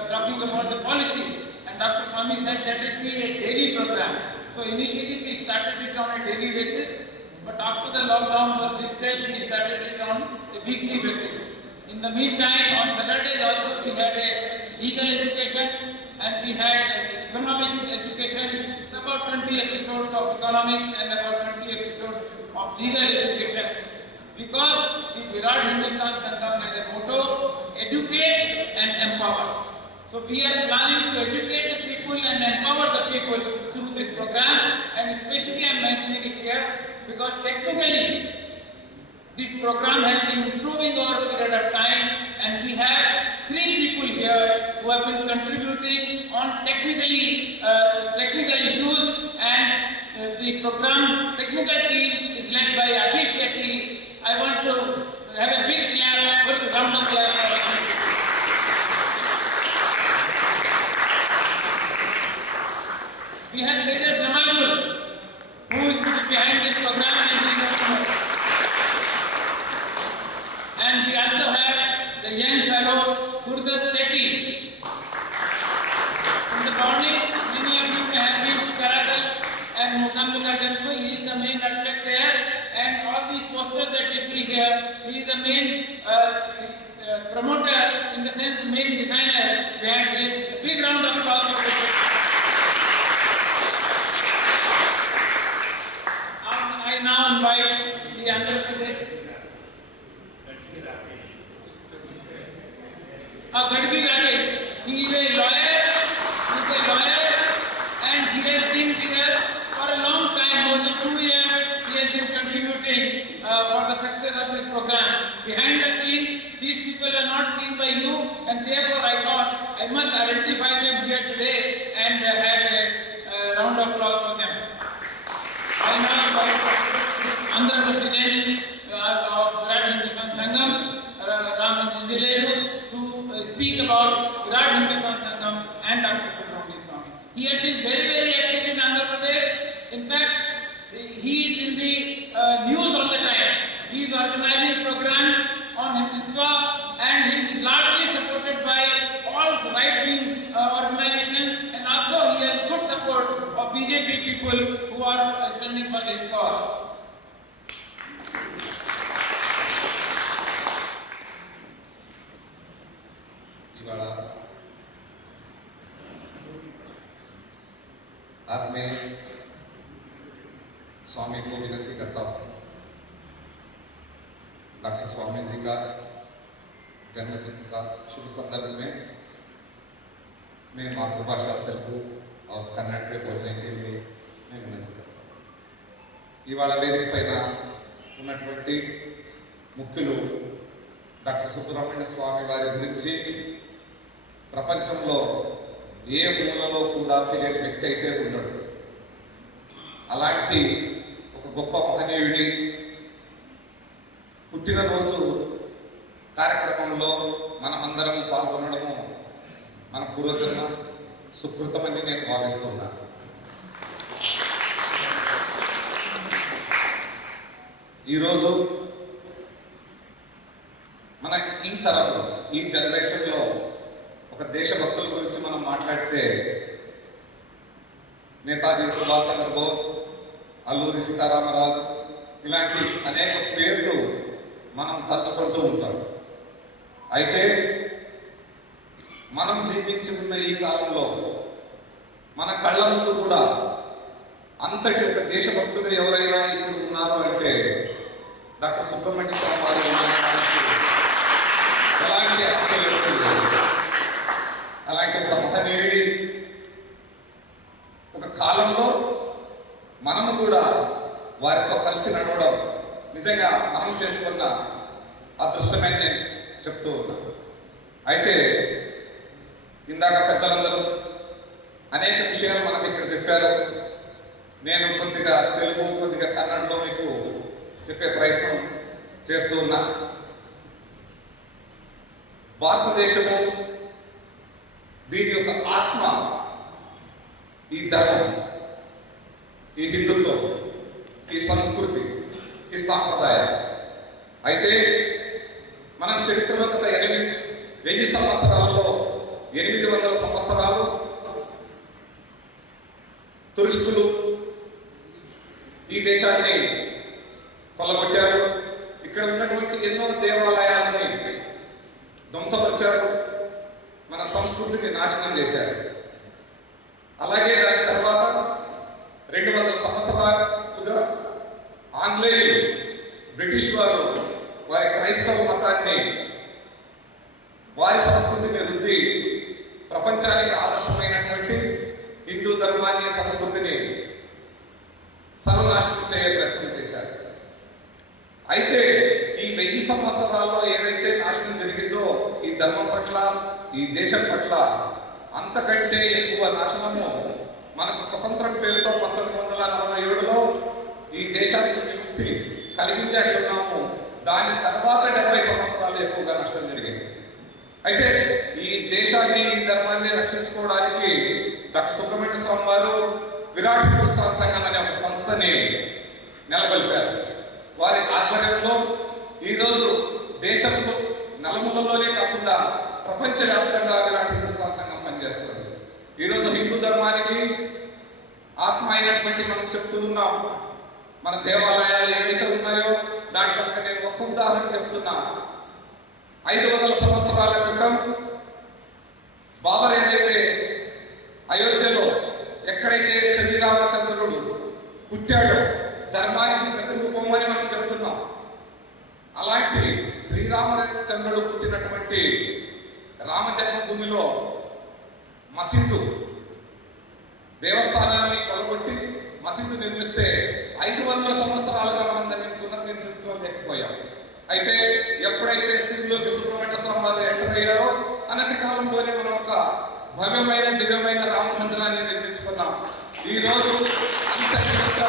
talking about the policy. And Dr. Swamy said that it be a daily program. So initially we started it on a daily basis, but after the lockdown was lifted, we started it on a weekly basis. In the meantime, on Saturdays also we had a legal education and we had economics education. It's about 20 episodes of economics and about 20 episodes of legal education. Because the Virat Hindustan Sangam has a motto, educate and empower. So we are planning to educate the people and empower the people through this program, and especially I am mentioning it here because technically this program has been improving over a period of time, and we have 3 people here who have been contributing on technical issues, and the program technical team is led by Aashirvadhams. I want to have a big clap, good round of applause for Aashirvadhams. We have Jagadguru, who is behind this program, and we also have the young fellow Gurdat Sethi. In the morning, many of you may have been to Karakal and Mukambuka temple. He is the main architect there, and all these posters that you see here, he is the main promoter, in the sense the main designer behind this. Big round of applause for this. I now invite the Andhra Pradesh. Gadgi Rakesh. He is a lawyer. And he has been here for a long time, more than 2 years. He has been contributing for the success of this program. Behind the scene, these people are not seen by you, and therefore I thought I must identify them here today and have a round of applause for them. I now invite Andhra President of Virat Hindustan Sangam, Raman Jinjiledu, to speak about Virat Hindustan Sangam and Dr. Subramanian Swamy. He has been very, very active in Andhra Pradesh. In fact, he is in the news all the time. He is organizing programs on Hindutva, and he is largely supported by all right-wing organizations, and also he has good support of BJP people who are standing for this cause. आज मैं स्वामी को विनती करता हूँ, doctor Swami ji का जन्मदिन का शुभ संदर्भ में मैं मातृभाषा तेलुगु और कन्नड़ में बोलने के लिए मैं विनती करता हूँ। इवाళ వేదిక పైన ఉన్నటువంటి ముఖ్యులు డాక్టర్ సుబ్రహ్మణ్య స్వామి వారి గురించి ప్రపంచంలో ఏ మూలలో కూడా తెలియని వ్యక్తి అయితే ఉండడు. అలాంటి ఒక గొప్ప మహనీయుడి పుట్టినరోజు కార్యక్రమంలో మనమందరం పాల్గొనడము మన పూర్వజన్మ సుకృతమని నేను భావిస్తున్నాను. ఈరోజు మన ఈ తరంలో, ఈ జనరేషన్లో ఒక దేశభక్తుల గురించి మనం మాట్లాడితే నేతాజీ సుభాష్ చంద్రబోస్, అల్లూరి సీతారామరాజు ఇలాంటి అనేక పేర్లు మనం తలుచుకుంటూ ఉంటాం. అయితే మనం జీవించి ఉన్న ఈ కాలంలో మన కళ్ళ ముందు కూడా అంతటి ఒక దేశభక్తుడు ఎవరైనా ఇప్పుడు ఉన్నారు అంటే డాక్టర్ సుబ్రహ్మణ్య స్వామి వారు ఎలాంటి అర్థం లేదు. అలాంటి ఒక మహనీయుడి ఒక కాలంలో మనము కూడా వారితో కలిసి నడవడం నిజంగా మనం చేసుకున్న అదృష్టమని నేను చెప్తూ ఉన్నాను. అయితే ఇందాక పెద్దలందరూ అనేక విషయాలు మనకి ఇక్కడ చెప్పారు. నేను కొద్దిగా తెలుగు కొద్దిగా కన్నడలో మీకు చెప్పే ప్రయత్నం చేస్తూ ఉన్నా. భారతదేశము దీని యొక్క ఆత్మ ఈ ధర్మం, ఈ హిందుత్వం, ఈ సంస్కృతి, ఈ సాంప్రదాయాలు. అయితే మనం చరిత్రలో గత 1000 సంవత్సరాలలో 800 సంవత్సరాలు తురుష్కులు ఈ దేశాన్ని కొల్లగొట్టారు. ఇక్కడ ఉన్నటువంటి ఎన్నో దేవాలయాలని ధ్వంసపరిచారు, మన సంస్కృతిని నాశనం చేశారు. అలాగే దాని తర్వాత 200 సంవత్సరాలుగా ఆంగ్లేయులు, బ్రిటిష్ వారు వారి క్రైస్తవ మతాన్ని, వారి సంస్కృతిని రుద్ది ప్రపంచానికి ఆదర్శమైనటువంటి హిందూ ధర్మాన్ని, సంస్కృతిని సర్వనాశనం చేయ ప్రయత్నం చేశారు. అయితే ఈ 1000 సంవత్సరాల్లో ఏదైతే నాశనం జరిగిందో ఈ ధర్మం పట్ల, ఈ దేశం పట్ల, అంతకంటే ఎక్కువ నాశనము మనకు స్వతంత్రం పేరుతో 1947లో ఈ దేశానికి విముక్తి కలిగింది అంటున్నాము. దాని తర్వాత 70 సంవత్సరాలు ఎక్కువగా నష్టం జరిగింది. అయితే ఈ దేశాన్ని, ఈ ధర్మాన్ని రక్షించుకోవడానికి డాక్టర్ సుబ్రహ్మణ్య స్వామి వారు విరాట్ హిందుస్థాన్ సంఘం అనే ఒక సంస్థని నెలకొల్పారు. వారి ఆధ్వర్యంలో ఈరోజు దేశంలో నలుమూలలోనే కాకుండా ప్రపంచవ్యాప్తంగా విరాట్ హిందుస్థాన్ సంఘం పనిచేస్తుంది. ఈరోజు హిందూ ధర్మానికి ఆత్మ అయినటువంటి మనం చెప్తూ ఉన్నాం. మన దేవాలయాలు ఏదైతే ఉన్నాయో దాంట్లో నేను ఒక్క ఉదాహరణ చెప్తున్నా. 500 సంవత్సరాల క్రితం బాబర్ ఏదైతే అయోధ్యలో ఎక్కడైతే శ్రీరామచంద్రుడు పుట్టాడో ధర్మానికి ప్రతిరూపం అని మనం చెప్తున్నాం. అలాంటి శ్రీరామచంద్రుడు పుట్టినటువంటి రామ జన్మభూమిలో మసీదు దేవస్థానాన్ని కొలగొట్టి మసీదు నిర్మిస్తే 500 సంవత్సరాలుగా మనం దాన్ని పునర్నిర్మించుకోలేకపోయాం. అయితే ఎప్పుడైతే శ్రీలోకి సుబ్రహ్మణ్య స్వామి వారు ఎంటర్ అయ్యారో అనతి కాలంలోనే మనం ఒక భవ్యమైన దివ్యమైన రామ మందిరాన్ని నిర్మించుకున్నాం. ఈ రోజు అంతర్గతంగా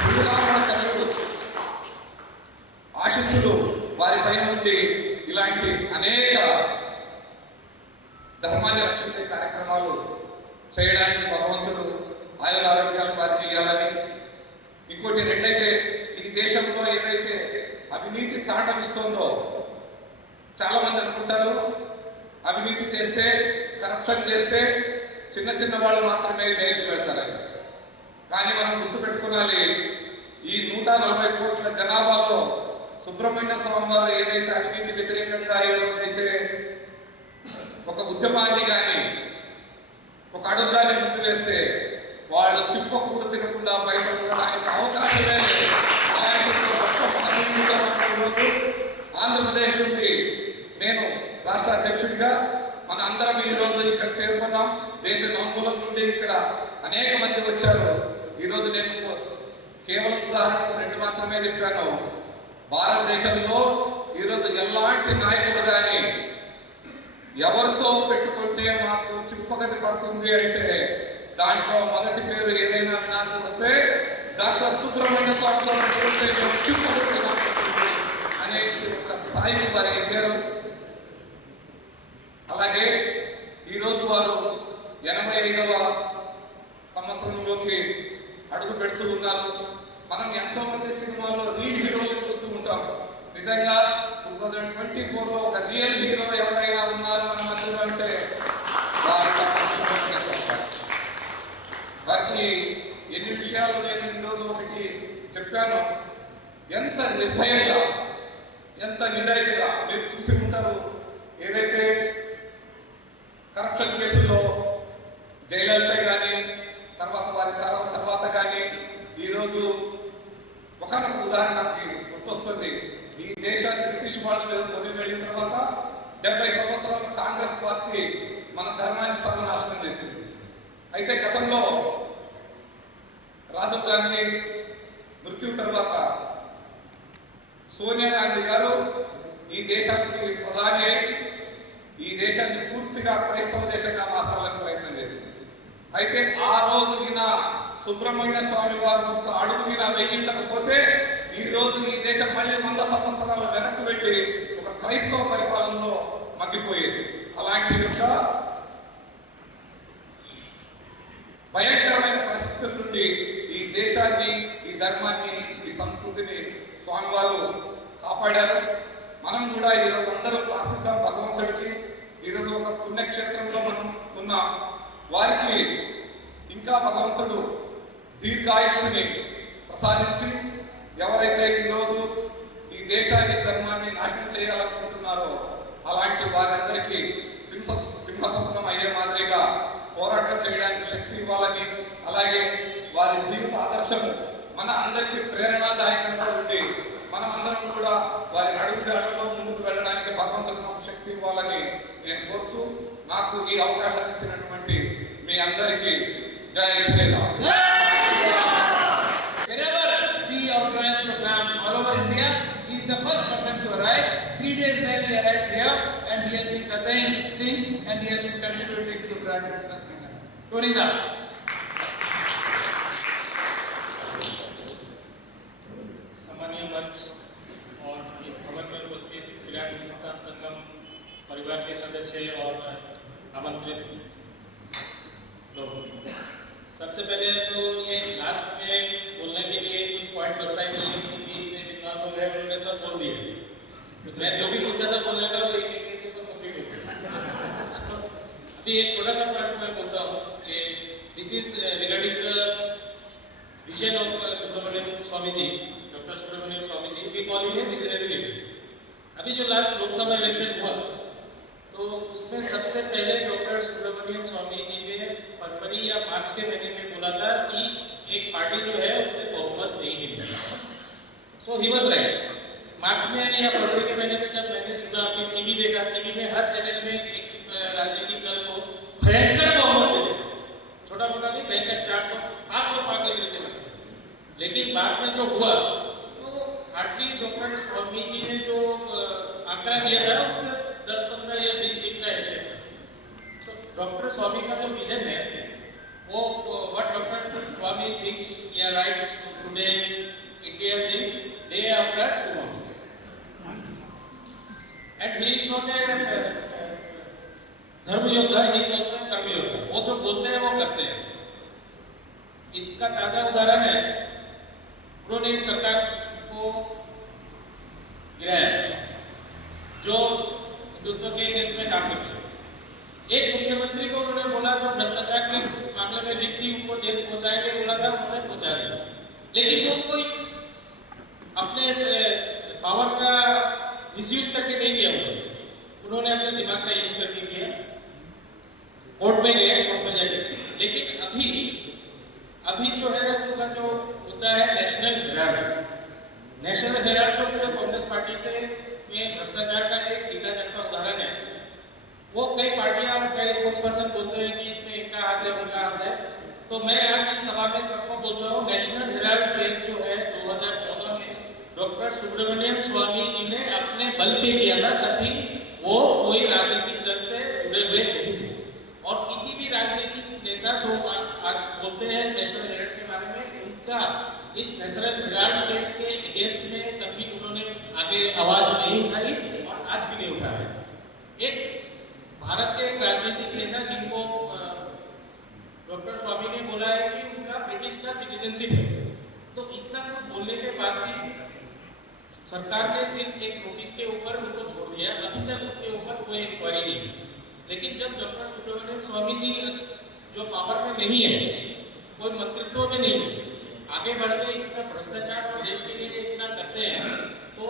శ్రీరామచంద్రుడు ఆశీస్సులు వారిపైన ఉండి ఇలాంటి అనేక ధర్మాన్ని రక్షించే కార్యక్రమాలు చేయడానికి భగవంతుడు ఆయుర ఆరోగ్యాలు వారికి ఇవ్వాలని. ఇంకోటి రెండైతే ఈ దేశంలో ఏదైతే అవినీతి తాండవిస్తోందో చాలా మంది అనుకుంటారు అవినీతి చేస్తే, కరప్షన్ చేస్తే చిన్న చిన్న వాళ్ళు మాత్రమే జైలుకు వెళ్తారని. కానీ మనం గుర్తుపెట్టుకోవాలి, ఈ 140 కోట్ల జనాభాలో సుబ్రహ్మణ్య స్వామి వారు ఏదైతే అవినీతి వ్యతిరేకంగా ఏ రోజైతే ఒక ఉద్యమాన్ని కానీ ఒక అడుగుగానే ముందు వేస్తే వాళ్ళు చిప్ప కూడా తినకుండా బయట ఉండడానికి అవకాశమే లేదు. ఆంధ్రప్రదేశ్ నుండి నేను రాష్ట్ర అధ్యక్షుడిగా మన అందరం ఈ రోజు ఇక్కడ చేరుకున్నాం. దేశ నలుమూలల నుండి ఇక్కడ అనేక మంది వచ్చారు. ఈరోజు నేను కేవలం ఉదాహరణకు 2 మాత్రమే చెప్పాను. భారతదేశంలో ఈరోజు ఎలాంటి నాయకుడు కానీ ఎవరితో పెట్టుకుంటే మాకు చిప్పగతి పడుతుంది అంటే దాంట్లో మొదటి పేరు ఏదైనా వినాల్సి వస్తే డాక్టర్ సుబ్రహ్మణ్య స్వామితో చిప్పగతి అనే ఒక స్థాయికి వారు ఎక్కారు. అలాగే ఈరోజు వారు 85వ సంవత్సరంలోకి అడుగు పెడుతూ ఉన్నారు. మనం ఎంతో మంది సినిమాల్లో రియల్ హీరోలు చూస్తూ ఉంటాం. నిజంగా 2024లో ఒక రియల్ హీరో ఎవరైనా ఉన్నారు మన మధ్యలో అంటే వారికి ఎన్ని విషయాలు నేను ఈరోజు ఒకటి చెప్పాను. ఎంత నిర్భయంగా, ఎంత నిజాయితీగా మీరు చూసి ఉంటారు. ఏదైతే కరప్షన్ కేసుల్లో జయలలిత కానీ తర్వాత వారి తరం తర్వాత కానీ ఈరోజు ఒకనొక ఉదాహరణకి గుర్తొస్తుంది. ఈ దేశాన్ని బ్రిటిష్ వాళ్ళు వదిలి వెళ్ళిన తర్వాత 70 సంవత్సరాలు కాంగ్రెస్ పార్టీ మన ధర్మాన్ని సర్వనాశనం చేసింది. అయితే గతంలో రాజీవ్ గాంధీ మృత్యు తర్వాత సోనియా గాంధీ గారు ఈ దేశానికి ప్రధాని అయి ఈ దేశాన్ని పూర్తిగా క్రైస్తవ దేశంగా మార్చాలని ప్రయత్నం చేసింది. అయితే ఆ రోజున సుబ్రహ్మణ్య స్వామి వారి యొక్క అడుగుగిన వెయ్యిండకపోతే ఈ రోజు ఈ దేశం మళ్ళీ 100 సంవత్సరాలు వెనక్కి వెళ్ళి ఒక క్రైస్తవ పరిపాలనలో మగ్గిపోయేది. అలాంటి యొక్క భయంకరమైన పరిస్థితుల నుండి ఈ దేశాన్ని, ఈ ధర్మాన్ని, ఈ సంస్కృతిని స్వామివారు కాపాడారు. మనం కూడా ఈరోజు అందరూ ప్రార్థిద్దాం భగవంతుడికి. ఈరోజు ఒక పుణ్యక్షేత్రంలో మనం ఉన్నాం. వారికి ఇంకా భగవంతుడు దీర్ఘాయుష్ని ప్రసాదించి ఎవరైతే ఈరోజు ఈ దేశాన్ని, ధర్మాన్ని నాశనం చేయాలనుకుంటున్నారో అలాంటి వారందరికీ సింహస్వప్నం అయ్యే మాదిరిగా పోరాటం చేయడానికి శక్తి ఇవ్వాలని, అలాగే వారి జీవిత ఆదర్శము మన అందరికీ ప్రేరణాదాయకంగా ఉండి మనం అందరం కూడా వారి అడుగుజాడల్లో ముందుకు వెళ్ళడానికి భగవంతుడు నాకు శక్తి ఇవ్వాలని నేను కోరుచు నాకు ఈ అవకాశాన్ని ఇచ్చినటువంటి మీ అందరికీ జై Sriram. Wherever we organize program all over India, he is the first person to arrive. 3 days back he arrived here and he has been surveying things and he has been contributing to Bharati. Torinda. सम्मानीय मंच और इस भवन में उपस्थित विराट हिंदुस्तान संगम परिवार के सदस्य और आमंत्रित लोग, सबसे पहले तो ये लास्ट में बोलने के लिए कुछ पॉइंट बचता ही नहीं है क्योंकि इतने विद्वान लोग हैं, उन्होंने सब बोल दिए। तो मैं जो भी सोचा था बोलने का वो एक के सब कंप्लीट हो गया। अभी एक छोटा सा पॉइंट मैं बोलता हूँ कि this is regarding the vision of Subramanian Swamy ji, doctor Subramanian Swamy ji, we call him visionary leader. अभी जो लास्ट लोकसभा इलेक्शन हुआ तो उसमें सबसे पहले डॉक्टर सुब्रमण्यम स्वामी जी ने फरवरी या मार्च के महीने में बोला था कि एक पार्टी जो है उससे बहुमत नहीं मिलेगा। सो ही वाज राइट। मार्च में या फरवरी के महीने में जब मैंने सुना, फिर टीवी देखा, टीवी में हर चैनल में एक राजनीतिक दल को भयंकर बहुमत दे रहे, छोटा मोटा नहीं, भयंकर 400-500 पाके के चला। लेकिन बाद में जो हुआ तो हार्डली डॉक्टर स्वामी जी ने जो आंकड़ा दिया था उससे 10-15 या 20 सीट का है। तो डॉक्टर स्वामी का जो विजन है वो व्हाट डॉक्टर स्वामी थिंक्स या rights today India thinks day after tomorrow, and he is not a धर्म योद्धा, ही इज आल्सो कर्म योद्धा। वो जो बोलते हैं वो करते हैं। इसका ताजा उदाहरण है, उन्होंने एक सरकार को गिराया जो हिंदुत्व के अगेंस्ट में काम करते हैं। एक मुख्यमंत्री को उन्होंने बोला जो भ्रष्टाचार के मामले में लिख थी उनको जेल पहुंचाएंगे बोला था, उन्होंने पहुंचा दिया। लेकिन वो कोई अपने पावर का मिसयूज करके नहीं किया, उन्होंने अपने दिमाग का यूज करके किया। कोर्ट में गए, कोर्ट में जाके, लेकिन अभी जो है उनका जो मुद्दा है नेशनल हेराल्ड। नेशनल हेराल्ड जो पूरे कांग्रेस पार्टी से में भ्रष्टाचार का एक जीता जागता उदाहरण है। वो कई पार्टियां और कई स्पोक्सपर्सन बोलते हैं कि इसमें इनका हाथ है, उनका हाथ है। तो मैं आज इस सभा में सबको बोलता हूँ, नेशनल हेराल्ड प्रेस जो है 2014 में डॉक्टर सुब्रमण्यम स्वामी जी ने अपने बल पे किया था, तभी वो कोई राजनीतिक दल से जुड़े हुए नहीं थे। और किसी भी राजनीतिक नेता जो आज बोलते हैं नेशनल हेराल्ड के बारे में, उनका इस नेशनल हेराल्ड केस के अगेंस्ट में कभी उन्होंने आगे आवाज नहीं उठाई और आज भी नहीं उठा रहे। एक भारत के एक राजनीतिक नेता जिनको डॉक्टर स्वामी ने बोला है कि उनका ब्रिटिश का सिटीजनशिप है, तो इतना कुछ बोलने के बाद भी सरकार ने सिर्फ एक नोटिस के ऊपर उनको छोड़ दिया। अभी तक उसके ऊपर कोई इंक्वायरी नहीं। लेकिन जब डॉक्टर सुब्रमण्यम स्वामी जी जो पावर में नहीं है, कोई मंत्रित्व में नहीं है, आगे बढ़ते इतना भ्रष्टाचार और देश के लिए इतना करते हैं, तो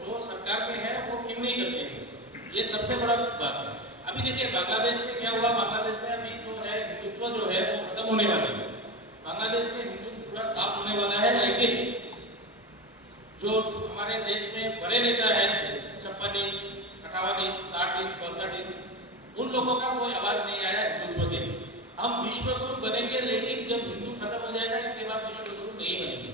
जो सरकार में है वो क्यों नहीं करते हैं? ये सबसे बड़ा बात है। अभी देखिए बांग्लादेश में क्या हुआ, बांग्लादेश में अभी जो है हिंदुत्व जो है वो खत्म होने वाला है। बांग्लादेश में हिंदुत्व पूरा साफ होने वाला है, लेकिन जो हमारे देश में बड़े नेता है 56 इंच, 58 इंच, 60 इंच, 62 इंच, उन लोगों का कोई आवाज नहीं आया हिंदुत्व के लिए। हम विश्वगुरु बनेंगे, लेकिन जब हिंदू खत्म हो जाएगा इसके बाद विश्वगुरु नहीं बनेंगे।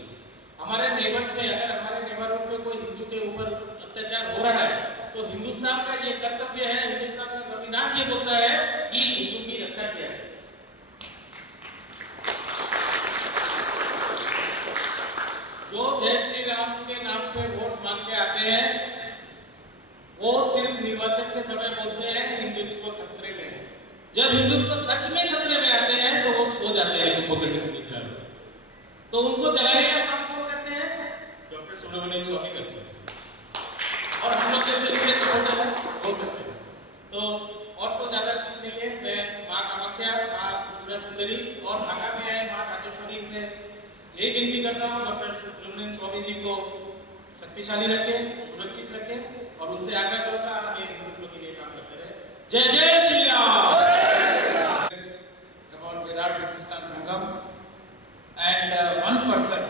हमारे नेबर्स में, अगर हमारे नेबरहुड में कोई हिंदू के ऊपर अत्याचार हो रहा है तो हिंदुस्तान का ये कर्तव्य है, हिंदुस्तान का संविधान ये बोलता है कि हिंदू की रक्षा किया है। जो जय श्री राम के नाम पे वोट मांग के आते हैं वो सिर्फ निर्वाचन के समय बोलते हैं हिंदुत्व खतरे में है। जब हिंदुत्व सच में खतरे में आते हैं तो वो सो जाते हैं कुंभकर्ण की निद्रा में। तो उनको जगाने का काम कौन करते हैं? डॉक्टर सुब्रमण्यम स्वामी करते हैं, और हम लोग जैसे उनके सपोर्टर हैं वो करते हैं। तो और तो ज्यादा कुछ नहीं है। मैं माँ कामाख्या, माँ त्रिपुरा सुंदरी और ढाका में आए माँ ढाकेश्वरी से यही विनती करता हूँ, डॉक्टर सुब्रमण्यम स्वामी जी को शक्तिशाली रखें, सुरक्षित रखें, और उनसे आग्रह करूंगा आगे हिंदुत्व के लिए काम करते रहे। जय जय Shri Ram. About Virat Hindustan Sangam, and one person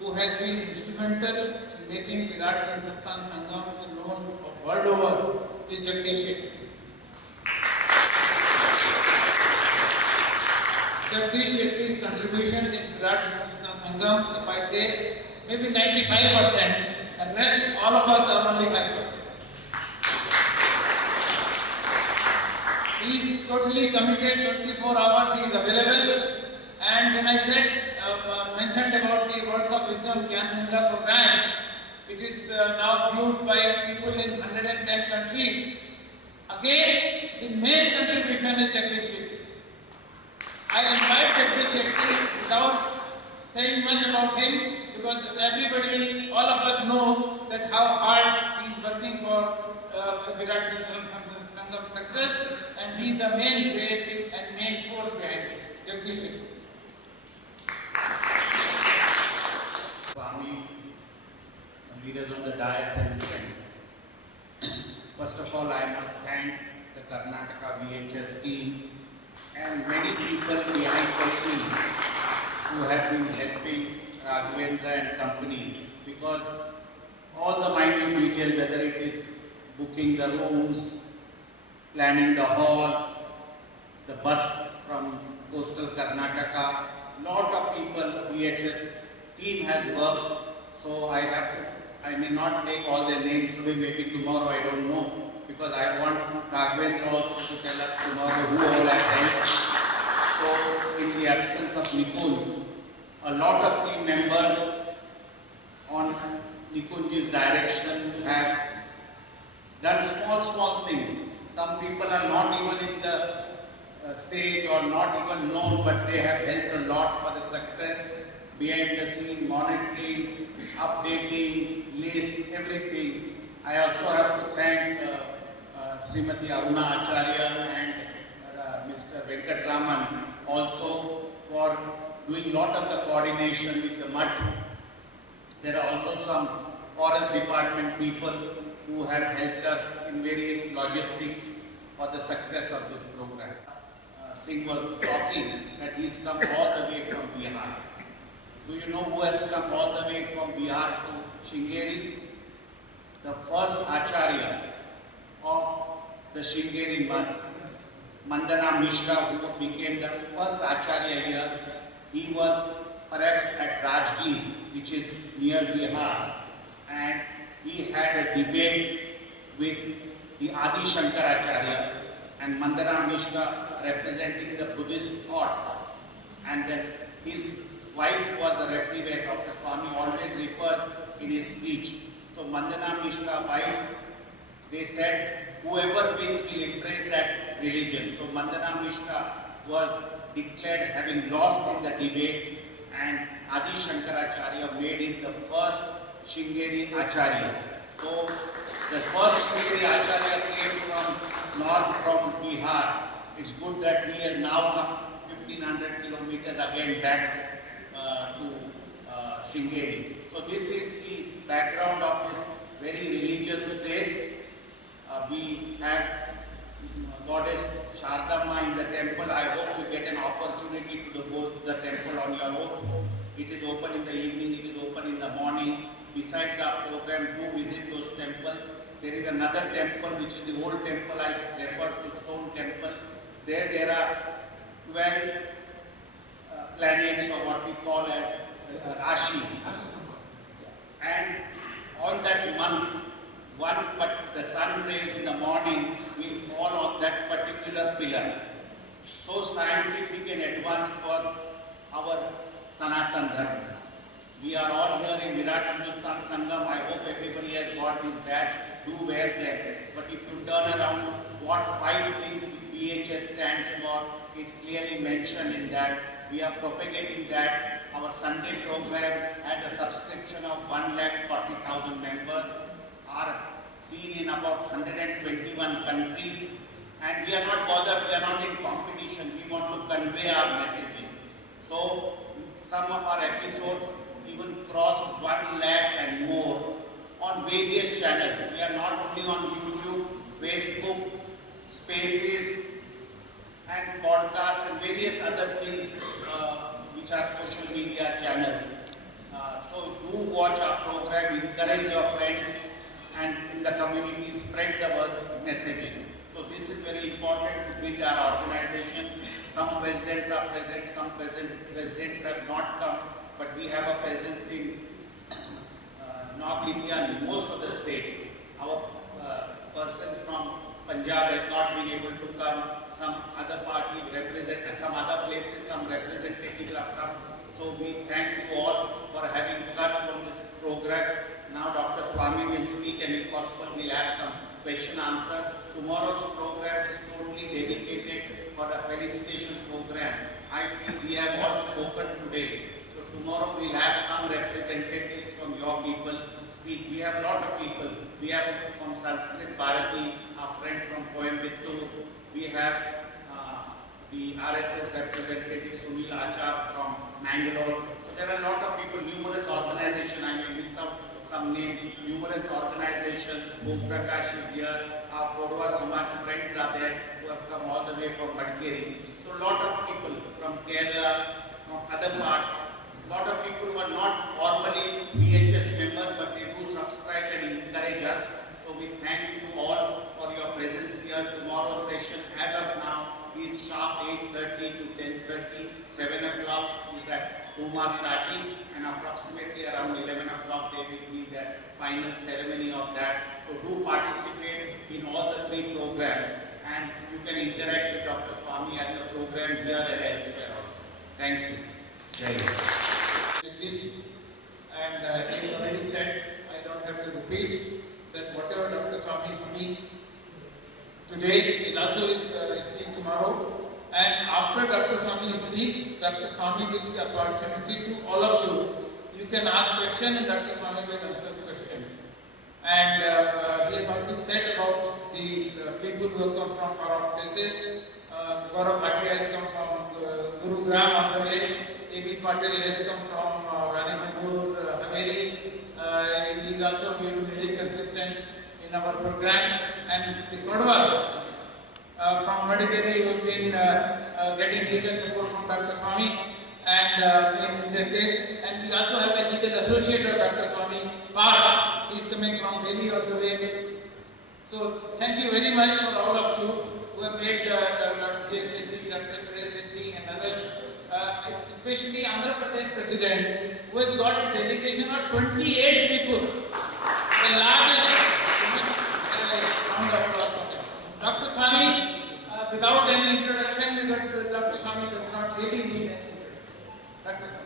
who has been instrumental in making Virat Hindustan Sangam known world over is Jagdish Shetty. Jagdish Shetty's contribution in Virat Hindustan Sangam, if I say, maybe 95%, and rest all of us are only 5%. He is totally committed, 24 hours he is available. And when I said, mentioned about the Words of Wisdom Gyan Ganga program, it is now viewed by people in 110 countries. Again, the main contribution is Jagdish Shetty. I invite Jagdish Shetty without saying much about him, because everybody, all of us know that how hard he is working for Virat Sangam success, and he is the main brain and main force behind it. Jagdish Shetty. Swami, leaders on the dais and friends. First of all, I must thank the Karnataka VHS team and many people behind the scenes who have been helping Raghavendra and company, because all the minute detail, whether it is booking the rooms, planning the hall, the bus from coastal Karnataka, lot of people, VHS team has worked. So I may not take all their names today, maybe tomorrow, I don't know, because I want Raghavendra also to tell us tomorrow who all have helped. So in the absence of Nikunj, a lot of team members on Nikunj's direction have done small things. Some people are not even in the stage or not even known, but they have helped a lot for the success behind the scene, monitoring, updating, list, everything. I also have to thank Srimati Aruna Acharya and Mr. Venkatraman also for doing lot of the coordination with the mud. There are also some forest department people who have helped us in various logistics for the success of this program. Singh was talking that he's come all the way from Bihar. Do you know who has come all the way from Bihar to Sringeri? The first Acharya of the Sringeri Mad, Mandana Mishra, who became the first Acharya here. He was perhaps at Rajgir, which is near Bihar, and he had a debate with the Adi Shankaracharya, and Mandana Mishra representing the Buddhist thought, and then his wife was the referee where Dr. Swamy always refers in his speech. So Mandana Mishra wife, they said whoever wins will embrace that religion. So Mandana Mishra was declared having lost in the debate, and Adi Shankaracharya made him the first Sringeri Acharya. So the first Sringeri Acharya came from north, from Bihar. It's good that he has now come 1500 kilometers again back to Sringeri. So this is the background of this very religious place. We have goddess Sharadamba in the temple. I hope you get an opportunity to go to the temple on your own. It is open in the evening, it is open in the morning. Besides our program, do visit those temples. There is another temple which is the old temple I referred to, stone temple. There are 12 planets or what we call as Rashis. And on that month, the sun rays in the morning will fall on that particular pillar. So scientific and advanced for our Sanatan Dharma. We are all here in Virat Hindustan Sangam. I hope everybody has got this badge. Do wear them. But if you turn around, what 5 things VHS stands for is clearly mentioned in that. We are propagating that. Our Sunday program has a subscription of 1,40,000 members, are seen in about 121 countries. And we are not bothered, we are not in competition. We want to convey our messages. So some of our episodes even cross 1 lakh and more on various channels. We are not only on YouTube, Facebook, Spaces, and podcasts and various other things which are social media channels. So do watch our program, encourage your friends, and in the community spread the messaging. So this is very important to build our organization. Some presidents are present, some presidents have not come, but we have a presence in North India and most of the states. Our person from Punjab has not been able to come. Some other party represent, some other places, some representatives have come. So we thank you all for having come from this program. Now Dr. Swamy will speak, and if possible we'll have some question answer. Tomorrow's program is totally dedicated for the felicitation program. I feel we have all spoken today. So tomorrow we'll have some representatives from your people speak. We have a lot of people. We have from Sanskrit Bharati, our friend from Coimbatore. We have the RSS representative Sunil Achar from Mangalore. So there are a lot of people, numerous organizations. I may miss out some name, numerous organizations. Om Prakash is here. Our Kodwa Samaj friends are there who have come all the way from Madikeri. So a lot of people from Kerala, from other parts. A lot of people who are not formally VHS members, but they do subscribe and encourage us. So we thank you all for your presence here. Tomorrow's session, as of now, is sharp 8:30 to 10:30. 7 o'clock is that Uma starting, and approximately around 11 o'clock there will be that final ceremony of that. So do participate in all the 3 programs, and you can interact with Dr. Swamy at the program here and elsewhere also. Thank you. With this, and he already said, I don't have to repeat, that whatever Dr. Swamy speaks today will also speak tomorrow. And after Dr. Swamy speaks, Dr. Swamy will give opportunity to all of you. You can ask questions and Dr. Swamy will answer the question. And he has already said about the people who have come from far off places. Gaurav Bhatia has come from Gurugram, Ahmedabad. A.B. Patel has come from Ranimandur, Haveli. He is also been very consistent in our program. And the Kodwas from Madikeri who have been getting legal support from Dr. Swamy and in their case. And we also have a legal associate of Dr. Swamy, Parth. He is coming from Delhi all the way. So thank you very much for all of you who have made Dr. J. Shetty, Dr. Suresh Shetty and others, especially Andhra Pradesh President, who has got a delegation of 28 people. The largest round of applause for him. Dr. Swamy, without any introduction, Dr. Swamy does not really need any introduction. Dr. Swamy.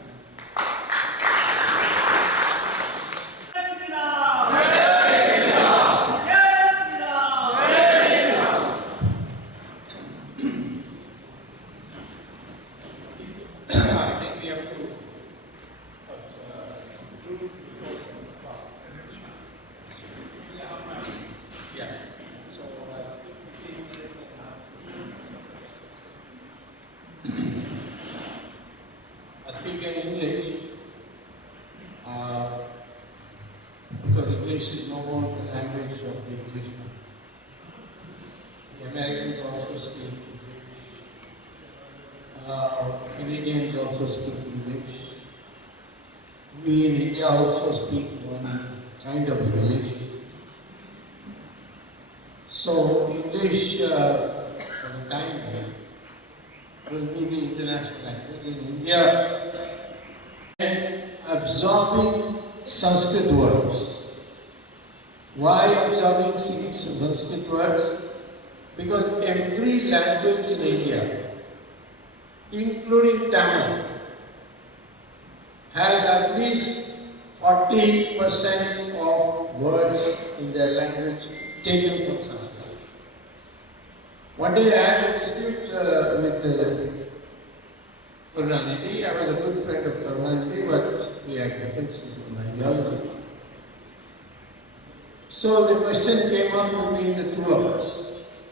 I speak in English because English is no more the language of the Englishman. Americans also speak English. Canadians also speak English. We in India also speak one kind of English. So English for the time being will be the international language in India, and absorbing Sanskrit words. Why absorbing Sanskrit words? Because every language in India, including Tamil, has at least 40% of words in their language taken from Sanskrit. One day I had a dispute with Karunanidhi. I was a good friend of Karunanidhi, but we had differences in ideology. So the question came up between the two of us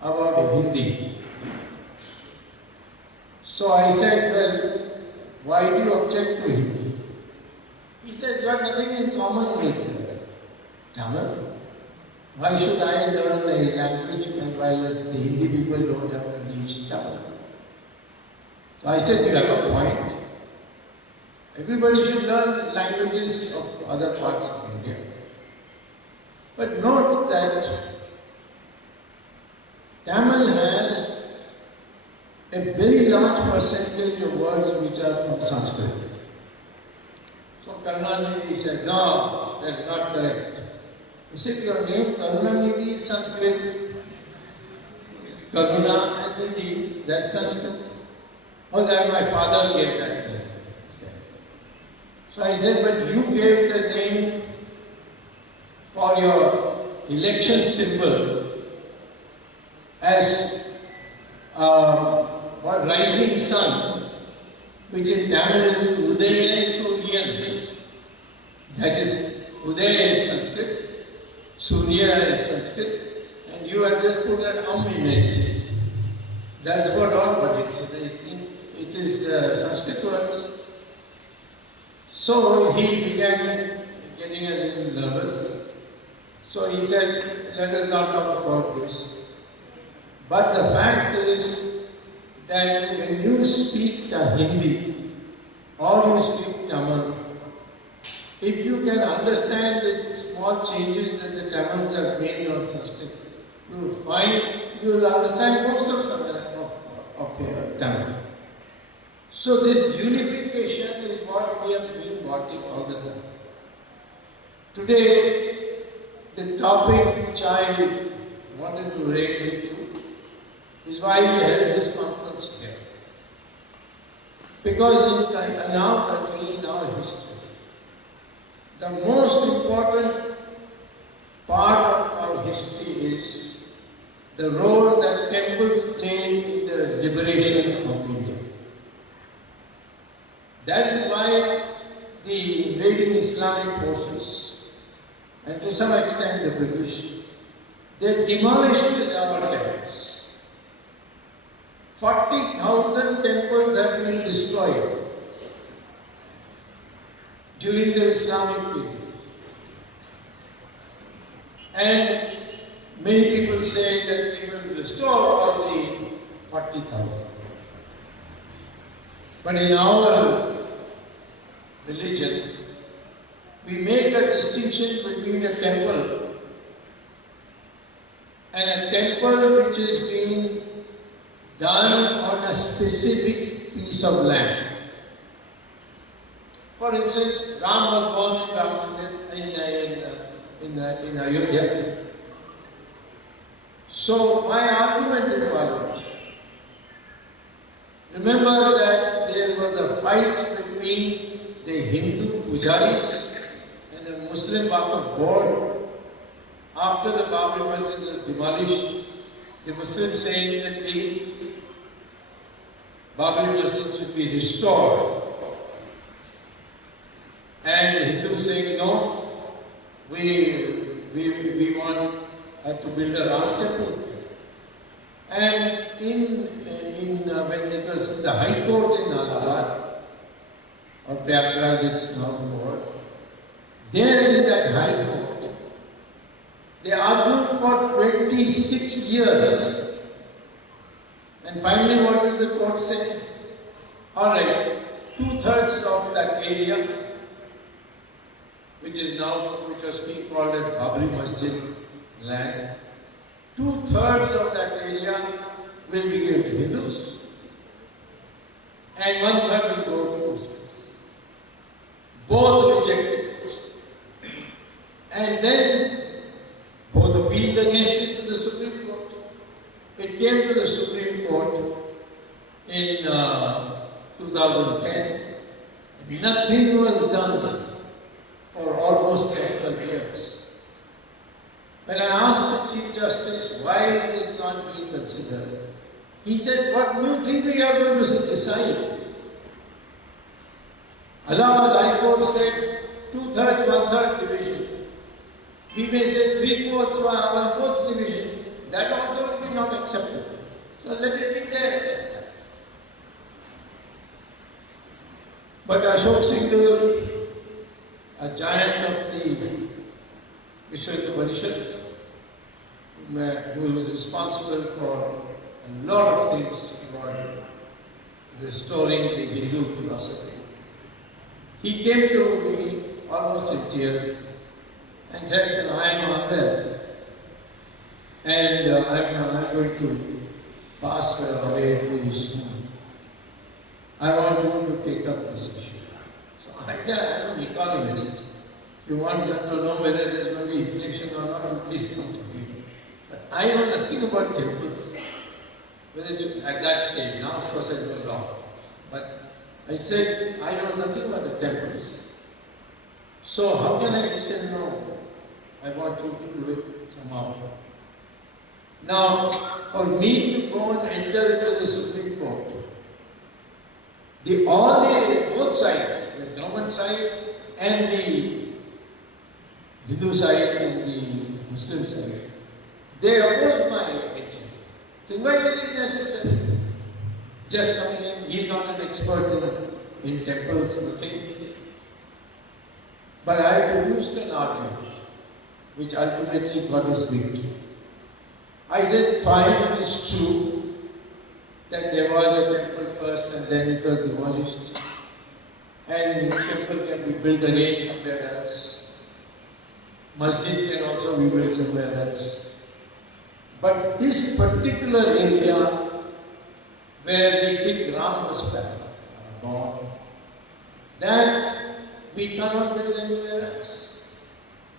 about Hindi. So I said, well, why do you object to Hindi? He said, you have nothing in common with Tamil. Why should I learn a language while the Hindi people don't have a niche Tamil? So I said, you have a point. Everybody should learn languages of other parts of India. But note that Tamil has a very large percentage of words which are from Sanskrit. So Karunanidhi said, no, that's not correct. He said, your name Karunanidhi is Sanskrit. Karuna and Nidhi, that's Sanskrit. Oh, that my father gave that name, he said. So I said, but you gave the name for your election symbol as what rising sun, which in Tamil is Udaya Suryan. That is, Udaya is Sanskrit. Surya is Sanskrit, and you have just put an in it. That's about all, but it is Sanskrit words. So he began getting a little nervous. So he said, let us not talk about this. But the fact is that when you speak Hindi or you speak Tamil, if you can understand the small changes that the Tamils have made on Sanskrit, you will find, you will understand most of Tamil. So this unification is what we have been wanting all the time. Today, the topic which I wanted to raise with you is why we held this conference here. Because in our country, in our history, the most important part of our history is the role that temples played in the liberation of India. That is why the invading Islamic forces, and to some extent the British, they demolished our temples. 40,000 temples have been destroyed during the Islamic period. And many people say that we will restore all the 40,000. But in our religion, we make a distinction between a temple and a temple which is being done on a specific piece of land. For instance, Ram was born in Ram Mandir, in Ayodhya. So my argument in Parliament, remember that there was a fight between the Hindu pujaris and the Muslim Waqf board after the Babri Masjid was demolished. The Muslims saying that the Babri Masjid should be restored. And the Hindus saying, no, we want to build a Ram temple. And when it was the High Court in Allahabad, or Prayagraj it's now called, there in that High Court, they argued for 20 26 years. And finally, what did the court say? All right, 2/3 of that area, which was being called as Babri Masjid land, 2/3 of that area will be given to Hindus, and 1/3 will go to Muslims. Both rejected it. And then both appealed against it to the Supreme Court. It came to the Supreme Court in 2010. Nothing was done for almost 10-12 years. When I asked the Chief Justice, why is this not being considered? He said, what do you think we are going to decide? Allahabad High Court said 2/3, 1/3 division. We may say 3/4, 1/4 division. That also will be not acceptable. So let it be there. But Ashok Singhal, a giant of the Vishwa Hindu Parishad, who was responsible for a lot of things about restoring the Hindu philosophy, he came to me almost in tears and said that I am unwell and I'm going to pass away very soon. I want you to take up this issue. So I said, I'm an economist. If you want to know whether there's going to be inflation or not, please come to me. But I know nothing about temples. Whether it's at that stage, now of course I know a lot. But I said, I know nothing about the temples. So how can I say no? I want you to do it somehow. Now, for me to go and enter into the Supreme Court, both sides, the government side and the Hindu side and the Muslim side, they opposed my entry. Saying, why is it necessary? Just coming in, he's not an expert in temples, nothing. But I produced an argument which ultimately got us victory. I said, fine, it is true that there was a temple first and then it was demolished. And the temple can be built again somewhere else. Masjid can also be built somewhere else. But this particular area where we think Ram was born, that we cannot build anywhere else.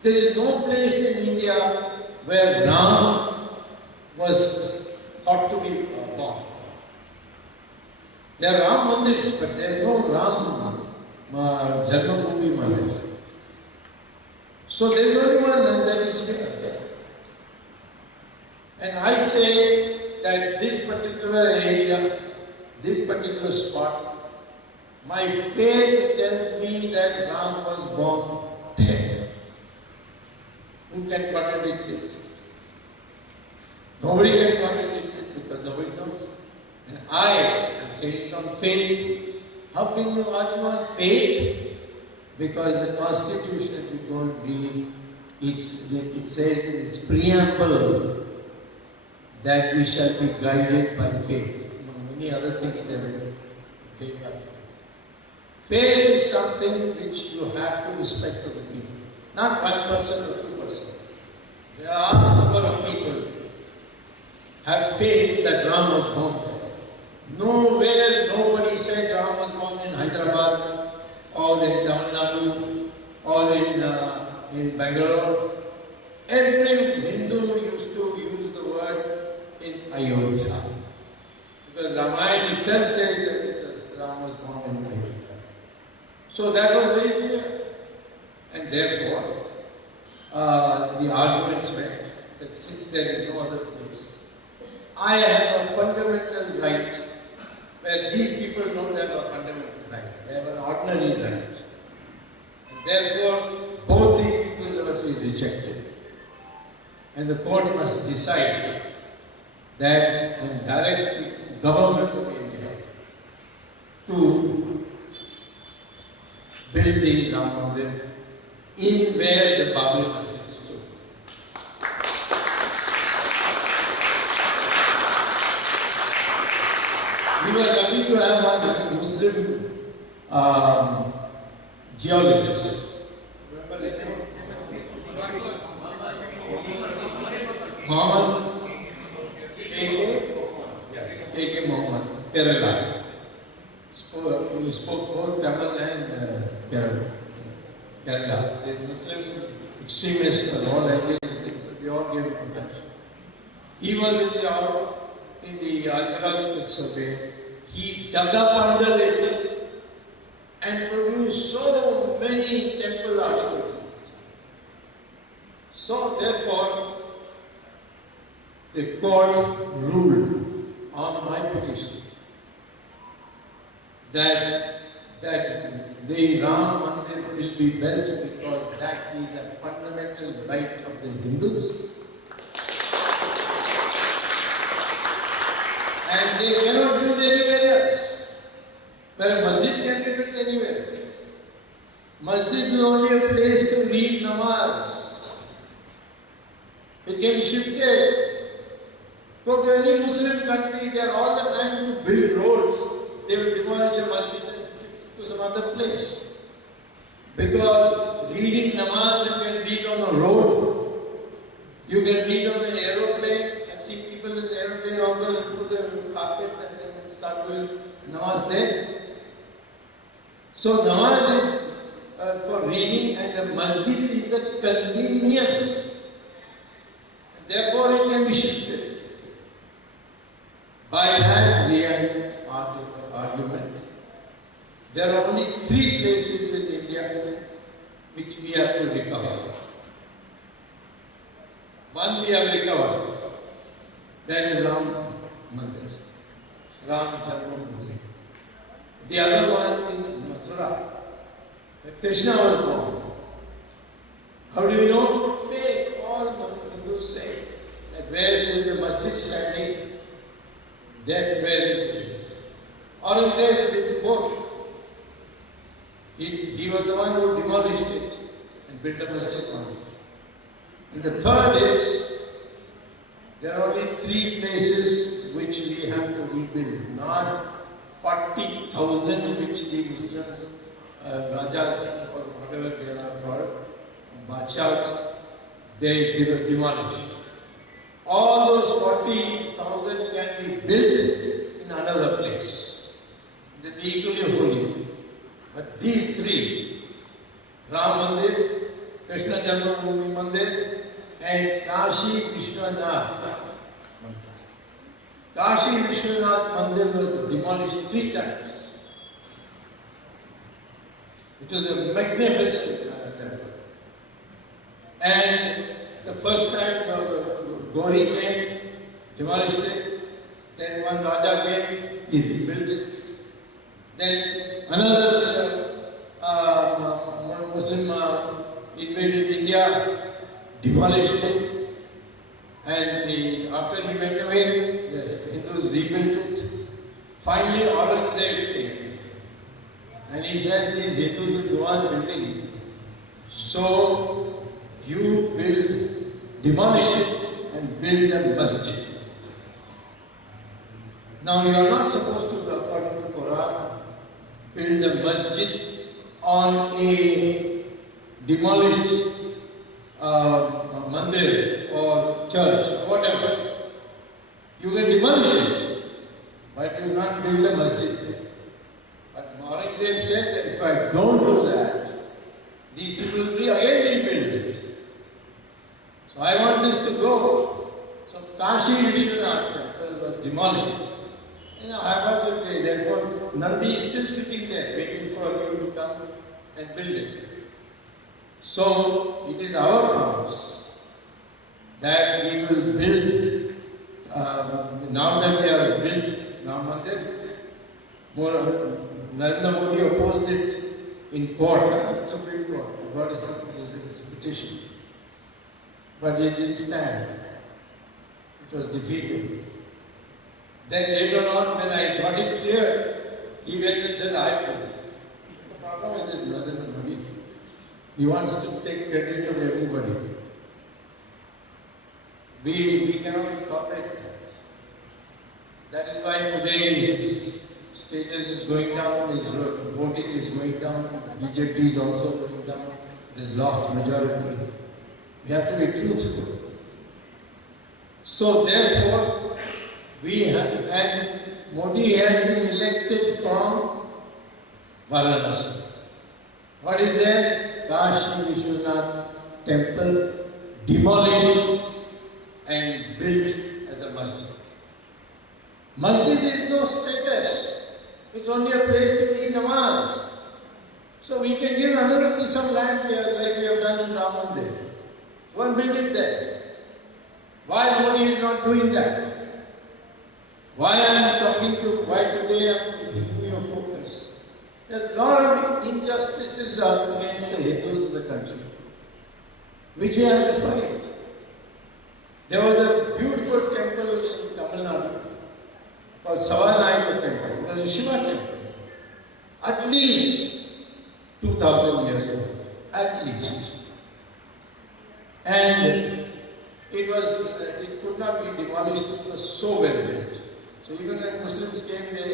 There is no place in India where Ram was thought to be born. There are Ram Mandirs, but there is no Ram Janmabhoomi Mandir. So there is only one, and that is here. And I say that this particular area, this particular spot, my faith tells me that Ram was born there. Who can contradict it? Nobody can contradict it because nobody knows. And I am saying it on faith. How can you argue on faith? Because the Constitution, if you go and read, it says in its preamble that we shall be guided by faith. Among many other things they will guide by faith. Faith is something which you have to respect to the people. Not one person or 2%. There are a number of people have faith that Ram was born there. Nowhere, nobody said Ram was born in Hyderabad or in Tamil Nadu or in Bangalore. Every Hindu used to use the word in Ayodhya. Because Ramayana itself says that Ram was born in Ayodhya. So that was very clear. And therefore, the arguments went that since there is no other place, I have a fundamental right where these people don't have a fundamental right. They have an ordinary right. And therefore, both these people must be rejected. And the court must decide that and direct the government of India to build the Ram Mandir in where the Babri Masjid stood. we were lucky to have one Muslim geologist. Remember his name? Muhammad A.K. Yes, A.K. Muhammad, Kerala. He spoke both Tamil and Kerala. The Muslim extremists and all that, we all gave him protection. He was in the archaeological survey. He dug up under it and produced so many temple articles in it. So therefore, the court ruled on my petition that the Ram Mandir will be built because that is a fundamental right of the Hindus. And they cannot build anywhere else. But a masjid can be built anywhere else. Masjid is only a place to read namaz. It can be shifted. Go to any Muslim country, they are all the time to build roads. They will demolish a masjid to some other place. Because reading namaz, you can read on a road. You can read on an aeroplane. I've seen people in the aeroplane also put the carpet and then start doing namaz there. So namaz is for reading and the masjid is a convenience. Therefore it can be shifted. By that we had argument. There are only 3 places in India which we have to recover. One we have recovered, that is Ram Mandir, Ram Janmabhoomi. The other one is Mathura, where Krishna was born. How do you know? Faith. All Hindus say that where there is a masjid standing, that's where it is. Aurangzeb did both. He was the one who demolished it and built a masjid on it. And the third is, there are only 3 places which we have to rebuild, not 40,000 which the Muslims, Rajas or whatever they are called, Badshahs, they demolished. All those 40,000 can be built in another place. They will be equally holy. But these 3, Ram Mandir, Krishna Janmabhoomi Mandir, and Kashi Vishwanath Mandir. Kashi Vishwanath Mandir was demolished 3 times. It was a magnificent temple. And the first time Gauri came, demolished it. Then one Raja came, he rebuilt it. Then another Muslim invaded India, demolished it. And after he went away, the Hindus rebuilt it. Finally, Aurangzeb came. And he said, these Hindus will go on building. So, you demolish it and build a masjid. Now, you are not supposed to, according to Quran, build a masjid on a demolished mandir or church or whatever. You can demolish it, but you can't build a masjid there. But Aurangzeb said that if I don't do that, these people will again rebuild it. So I want this to go. So Kashi Vishwanath temple was demolished. I was okay. Therefore, Nandi is still sitting there waiting for you to come and build it. So it is our promise that we will build, now that we have built Ram Mandir, Narendra Modi opposed it in court, Supreme Court. What is his petition? But it didn't stand. It was defeated. Then later on, when I got it clear, he went and said, I put it. The problem with this Narendra Modi, he wants to take credit of everybody. We cannot tolerate that. That is why today his status is going down, his voting is going down, BJP is also going down, it has lost majority. We have to be truthful. So therefore, we have, and Modi has been elected from Varanasi. What is there? Kashi Vishwanath temple demolished and built as a masjid. Masjid is no status. It's only a place to be namaz. So we can give another piece of land here like we have done in Ram Mandir. Go and build it there. Why Modi is not doing that? Why today I am giving you a focus? There are a lot of injustices against the Hindus in the country, which we have to fight. There was a beautiful temple in Tamil Nadu called Savanayaka temple. It was a Shiva temple. At least 2000 years old. At least. And it could not be demolished, it was so well built. So even when Muslims came, they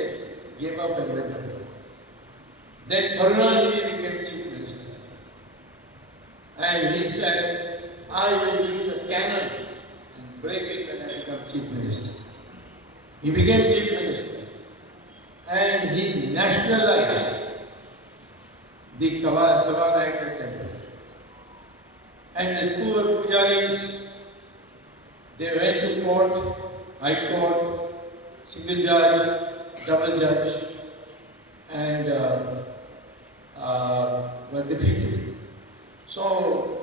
gave up and went away. Then Karnataka became chief minister. And he said, I will use a cannon and break it when I become chief minister. He became chief minister. And he nationalized the Savanayaka temple. And the poor pujaris, they went to court, high court, single judge, double judge, and were defeated. So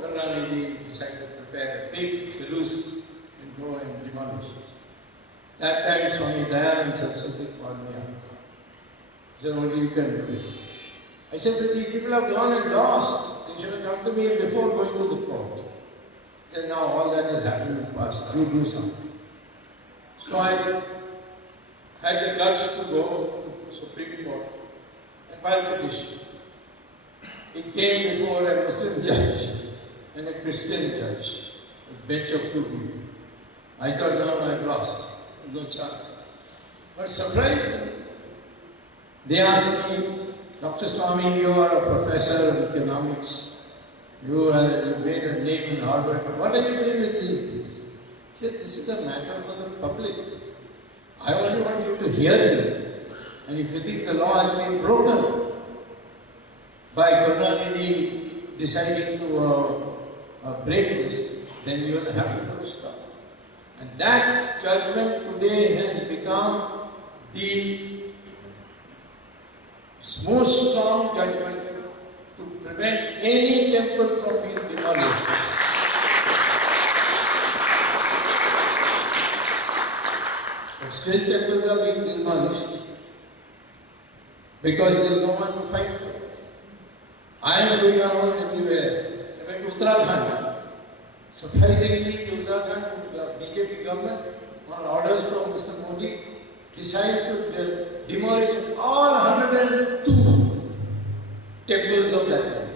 Karnataka decided to prepare a big jalous and go and demolish it. That time Swami Dayanand Saraswati called me up. He said, only you can do it. I said, but these people have gone and lost. They should have come to me before going to the court. He said, now all that has happened in the past. You do something. So I had the guts to go to Supreme Court and file a petition. It came before a Muslim judge and a Christian judge, a bench of two people. I thought, now I've lost. No chance. But surprisingly, they asked me, Dr. Swamy, you are a professor of economics. You have made a name in Harvard. What are you doing with these things? He said, this is a matter for the public. I only want you to hear me. And if you think the law has been broken by Karnataka deciding to break this, then you will have to put a stop. And that judgment today has become the most strong judgment to prevent any temple from being demolished. But still temples are being demolished because there is no one to fight for it. I am going around everywhere. I went to Uttarakhand. Surprisingly, the Uttarakhand BJP government, on orders from Mr. Modi, decided to demolish all 102 temples of that country,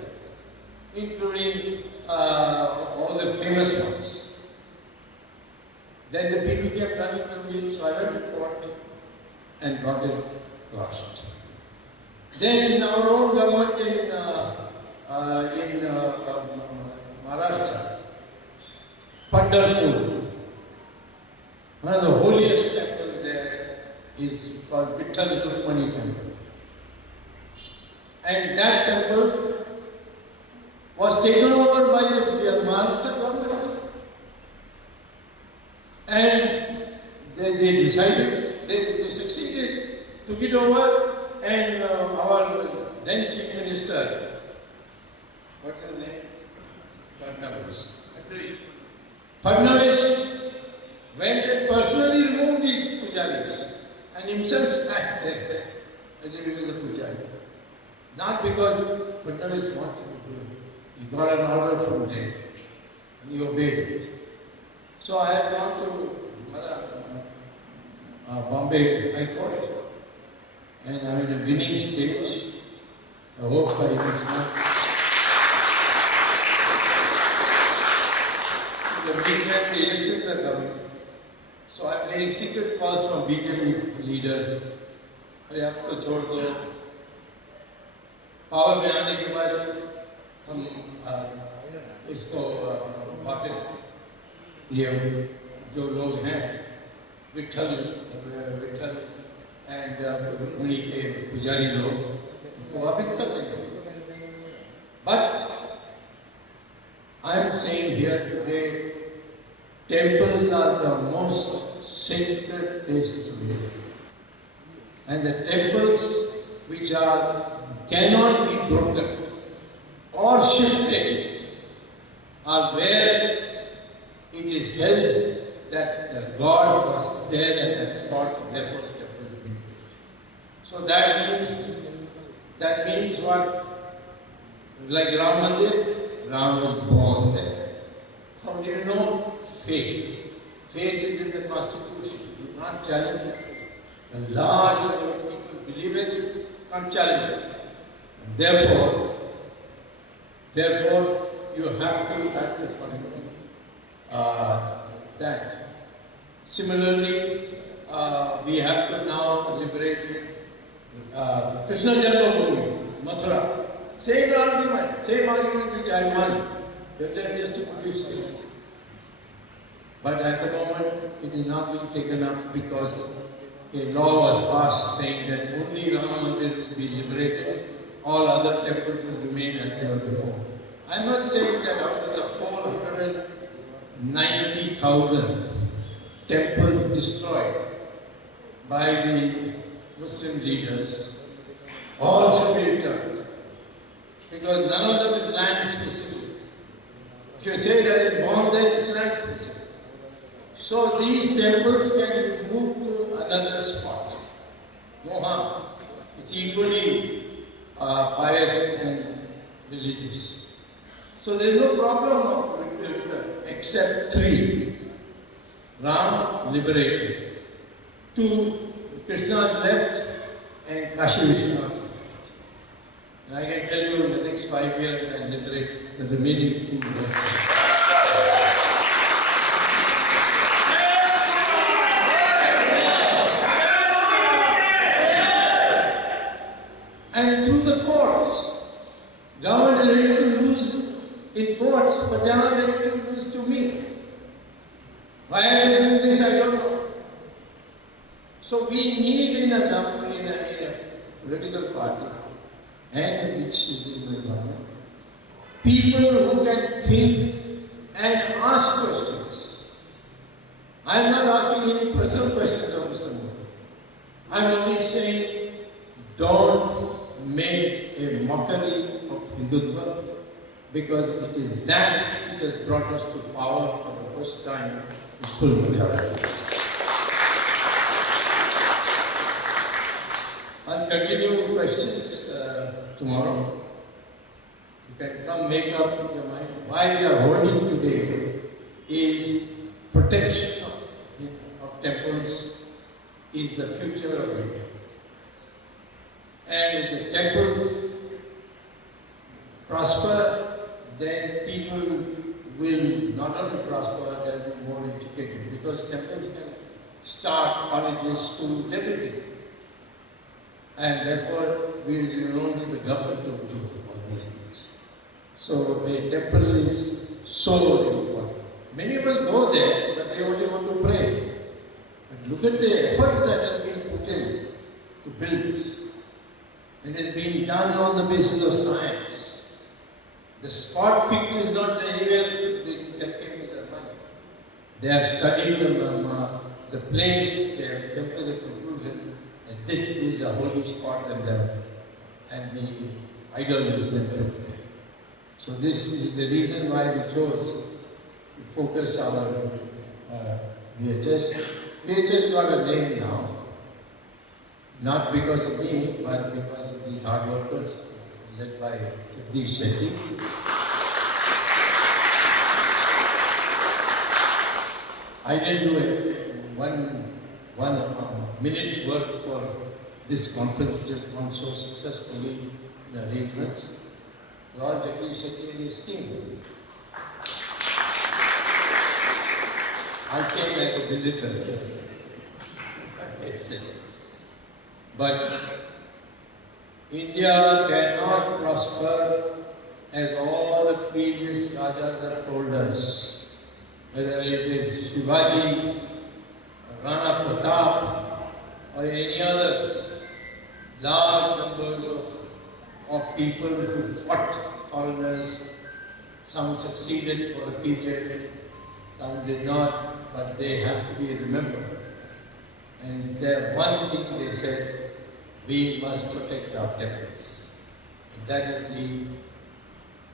including all the famous ones. Then the people kept running to me, so I went to court and got it quashed. Then in our own government in Maharashtra, Pandharpur, one of the holiest temples there is called Vitthal Rukmani temple. And that temple was taken over by the Maharashtra government. And they decided, they succeeded, took it over, and our then Chief Minister, what's his name? Fadnavis went and personally removed these pujaris and himself sat there as if he was a pujari. Not because Fadnavis wanted to do it. He got an order from there and he obeyed it. So I have gone to Bombay High Court and I'm in a winning stage. I hope by next month. The elections are coming. So I'm getting secret calls from BJP leaders अरे अब तो छोड़ दो, power में आने के बाद हम इसको वापस ये जो लोग हैं विठल एंड उन्हीं के पुजारी लोग उनको वापस कर देंगे. But I am saying here today, temples are the most sacred places to live. And the temples which cannot be broken or shifted are where it is held that the God was there at that spot, therefore the temple is being built. So that means what? Like Ram Mandir, Ram was born there. How do you know? Faith. Faith is in the constitution. You can't challenge it. A large number of people believe it, can't challenge it. And therefore, you have to act according to that. Similarly, we have to now liberate Krishna Janmabhoomi, Mathura. Same argument which I won. Just to produce it. But at the moment, it is not being taken up because a law was passed saying that only Ram Mandir will be liberated, all other temples will remain as they were before. I am not saying that out of the 490,000 temples destroyed by the Muslim leaders, all should be returned, because none of them is land specific. If you say that it is born there, it is land specific. So these temples can be moved to another spot. No harm. It's equally pious and religious. So there is no problem of return except three. Ram liberated. Two, Krishna's left and Kashi Vishwanath left. And I can tell you in the next 5 years I liberate the remaining two also. And through the courts, government is ready to lose in courts, but they are not ready to lose to me. Why are they doing this? I don't know. So we need in a political party, and which is in the government, people who can think and ask questions. I am not asking any personal questions of Mr. Modi. I am only saying, don't make a mockery of Hindutva, because it is that which has brought us to power for the first time in full majority. I'll continue with questions tomorrow. You can come make up your mind. Why we are holding today is protection of temples is the future of India. And if the temples prosper, then people will not only prosper, they will be more educated, because temples can start colleges, schools, everything. And therefore, we will only the government to do all these things. So a temple is so important. Many of us go there, but they only want to pray. But look at the efforts that has been put in to build this. It has been done on the basis of science. The spot fixed is not anywhere that came to their mind. They have studied the place, they have come to the conclusion that this is a holy spot and the idol is then built there. So this is the reason why we chose to focus our VHS. VHS got a name now. Not because of me, but because of these hard workers led by Vidhushekara. I didn't do one minute work for this conference, which has gone so successfully in arrangements. Lord Jagadguru and his team. I came as a visitor. But India cannot prosper as all the previous Rajas have told us, whether it is Shivaji, Rana Pratap, or any others. Large numbers of people who fought foreigners. Some succeeded for a period, some did not, but they have to be remembered. And the one thing they said, we must protect our temples. And that is the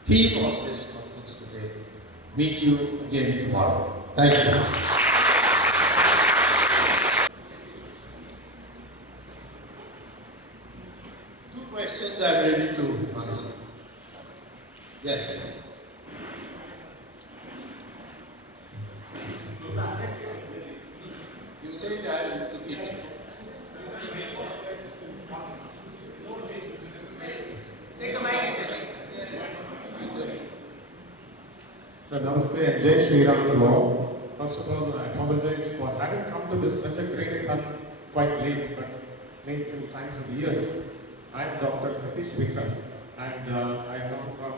theme of this conference today. Meet you again tomorrow. Thank you. Two questions I'm ready to answer. Yes. You say that I will repeat it. So Namaste and Jai Shri Ram to all. First of all, I apologize for having come to this such a great sun quite late, but late in times of years. I am Dr. Satish Vikram, and I come from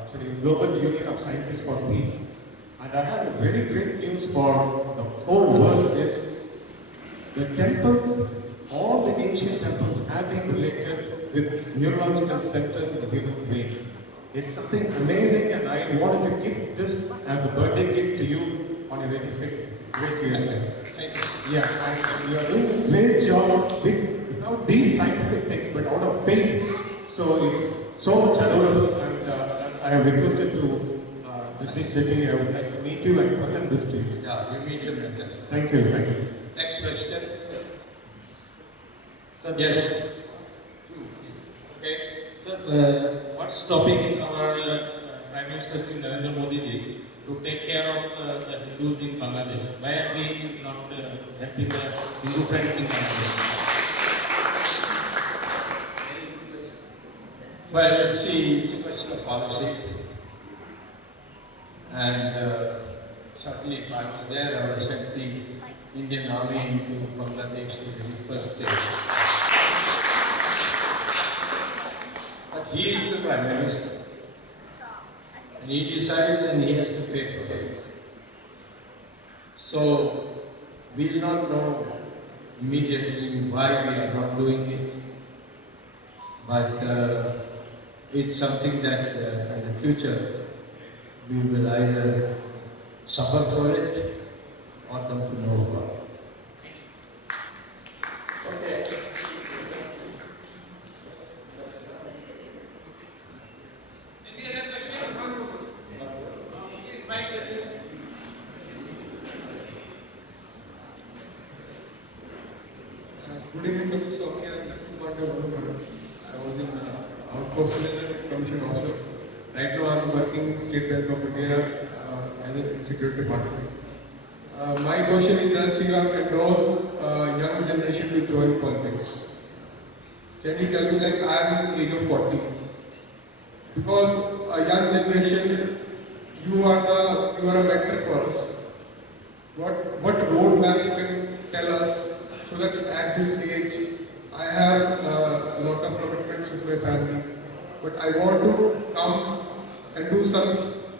actually Global Union of Scientists for Peace. And I have a very great news for the whole world is the temples, all the ancient temples have been related with neurological centers in the human brain. It's something amazing, and I wanted to give this as a birthday gift to you on your 85th great year. Thank you. Yeah, and you are doing a great job with without these scientific things, but out of faith. So it's so much adorable, and as I have requested to British City, I would like to meet you and present this to you. Yeah, we meet you later. Thank you, thank you. Next question. Sir, Yes. Okay. Sir, what's stopping our Prime Minister Sri Narendra Modi ji to take care of the Hindus in Bangladesh? Why are we not helping the Hindu friends in Bangladesh? Well, see, it's a question of policy. And certainly if I was there, I would have sent the Indian Army into Bangladesh the very first day. But he is the Prime Minister. And he decides and he has to pay for it. So, we will not know immediately why we are not doing it. But it's something that in the future we will either suffer for it or come to know about it. Okay. Any other question? Good evening, Dr. Swamy. I was in Outpost Commission officer. Right now I am working in State Bank of India as a security department. My question is that you have endorsed young generation to join politics. Can you tell me, like I am in the age of 40, because a young generation, you are a mentor for us. What roadmap you can tell us so that at this age I have a lot of commitments with my family, but I want to come and do some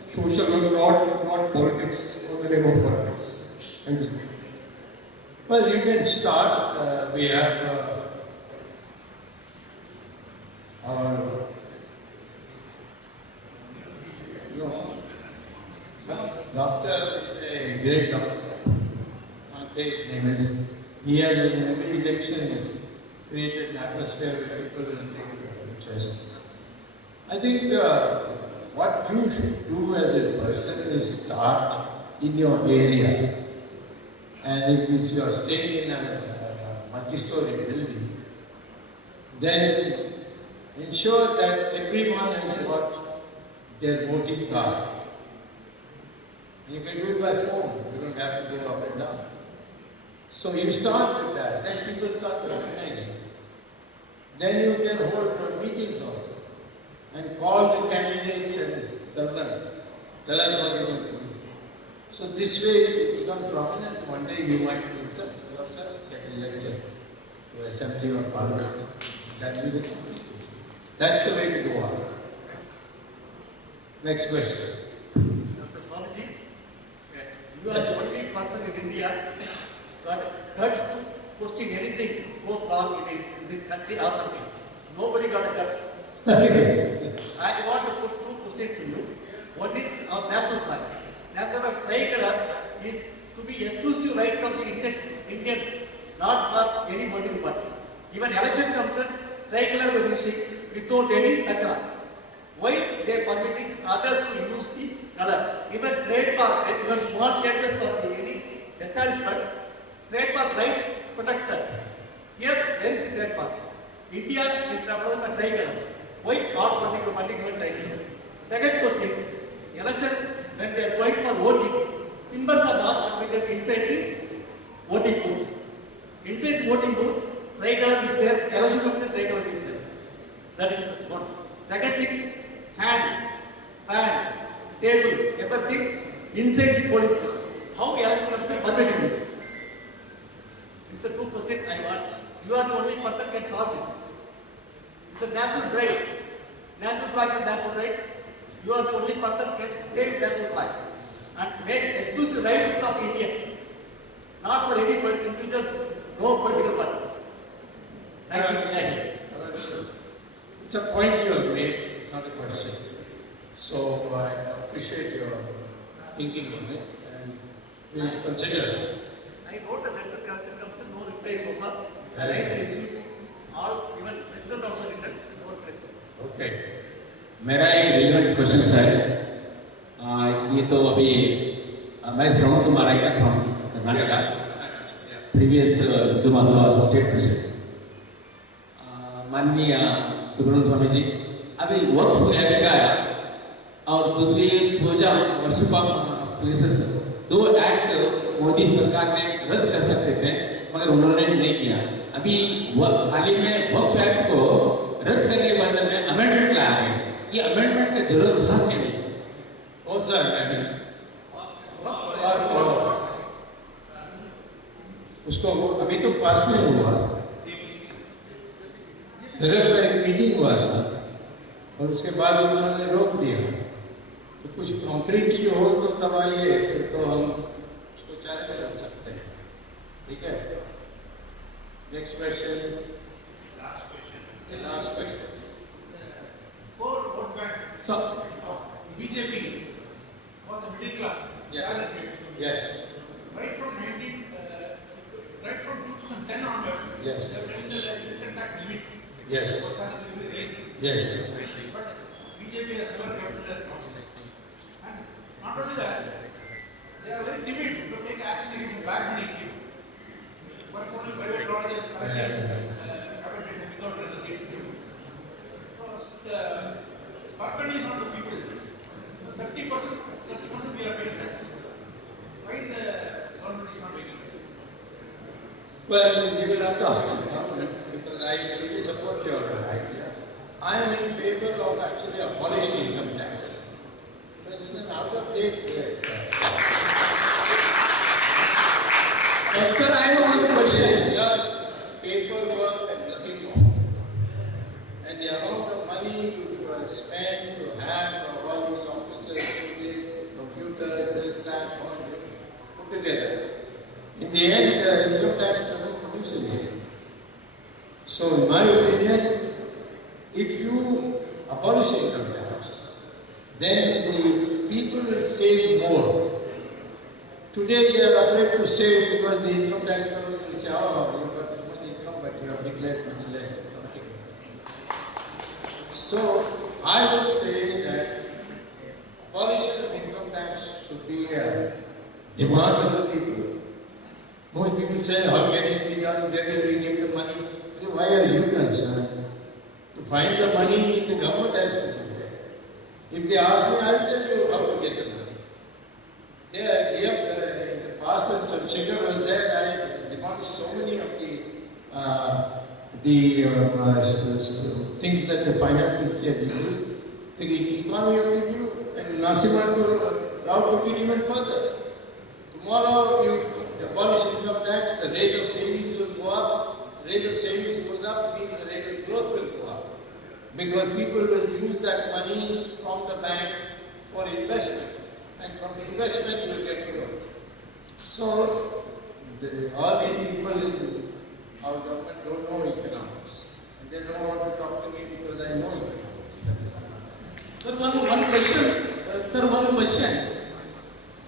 social work, not politics, on the name of politics. Thank you, sir. Well, you can start. We have our doctor is a great doctor. His name is. He has in every election created an atmosphere where people will take interest. I think what you should do as a person is start in your area. And if you are staying in a multi-story building, then ensure that everyone has got their voting card. And you can do it by phone, you don't have to go up and down. So you start with that, then people start recognizing. Then you can hold meetings also and call the candidates and tell us what you want to do. So this way you become prominent. One day you might yourself get elected to to Assembly or Parliament. That will be the complete. That's the way to go on. Next question. Dr. Swamiji, you are the only person in India that guts to question anything goes wrong in this country or something. Nobody got a guts. I want to put two questions to you. One is our national flag. National tricolor is to be exclusive rights of the Indian, not for any political party. Even election comes in, tricolor will be using without any sakra. Why they are permitting others to use the color? Even trademark, even small changes for any establishment, trademark rights protected. Here, where is the trademark? India is represented by tricolor. Why not particular tricolor? Second question, election, when they are going for voting, symbols are not permitted inside the voting booth. Inside the voting booth, tricolor is there, election commission tricolor is there. That is one. Second thing, hand, fan, table, everything inside the polling booth. How election commission permitting this? This is the two questions I want. You are the only person can solve this. It's a national right. National flag is national right. You are the only person can save national flag and make exclusive rights of India. Not for any political individuals, no political party. Thank you. It's a point you have made, it's not a question. So I appreciate your thinking on it and we'll consider it. I wrote a letter to Council Council, no reply so far. I raised the issue to all, even President also written, no reply. Okay. मेरा एक relevant question है ये तो अभी मैं श्रवण कुमार आएगा from Karnataka previous Vidhan Sabha state president माननीय सुब्रमण्यम स्वामी जी अभी वक्फ एक्ट का और दूसरी पूजा वर्शिप ऑफ प्लेसेस दो एक्ट मोदी सरकार ने रद्द कर सकते थे मगर उन्होंने नहीं किया अभी हाल ही में वक्फ एक्ट को रद्द करने के बदले में अमेंडमेंट लाया गया ये अमेंडमेंट का जरूरत था कि नहीं कौन सा अमेंडमेंट उसको अभी तो पास नहीं हुआ सिर्फ एक मीटिंग हुआ था और उसके बाद उन्होंने रोक दिया तो कुछ कॉन्क्रीटली हो तो तब आइए फिर तो हम उसको चारे में रख सकते हैं ठीक है next question last question So, BJP was a middle class. Yes. Yes. Right from 2010 onwards. Yes. They have taken the income tax limit. Yes. Yes. But BJP has never kept their promise. And not only that, they are very timid to take action against black money. But only private colleges without receipt. Burden is on the people. 30% we are paying tax. Why the government is not making it? Well, you will have to ask the government because I really support your idea. I am in favor of actually abolishing income tax. Because it's an out of date. Sir, I have one question. Just paperwork and nothing more. And the amount of money you spend to have all these offices, these computers, this, that, all this, put together. In the end, income tax doesn't produce anything. So, in my opinion, if you abolish income tax, then the people will save more. Today, they are afraid to save because the income tax people will say, oh, you got so much income, but you have declared much less or something like that. So, I would say that abolition of income tax should be a demand of the people. Most people say, how can it be done? Where will we get the money? Why are you concerned? To find the money, the government has to do it. If they ask me, I will tell you how to get the money. In the past when Sringeri was there, I demolished so many of the things that the finance ministry had used. The economy only grew, and Narasimhan Rao took it even further. Tomorrow you abolish income tax, the rate of savings will go up, rate of savings goes up, means the rate of growth will go up. Because people will use that money from the bank for investment. And from investment you will get growth. So, all these people in our government don't know economics. And they don't want to talk to me because I know economics. Sir, one question. Sir, one question.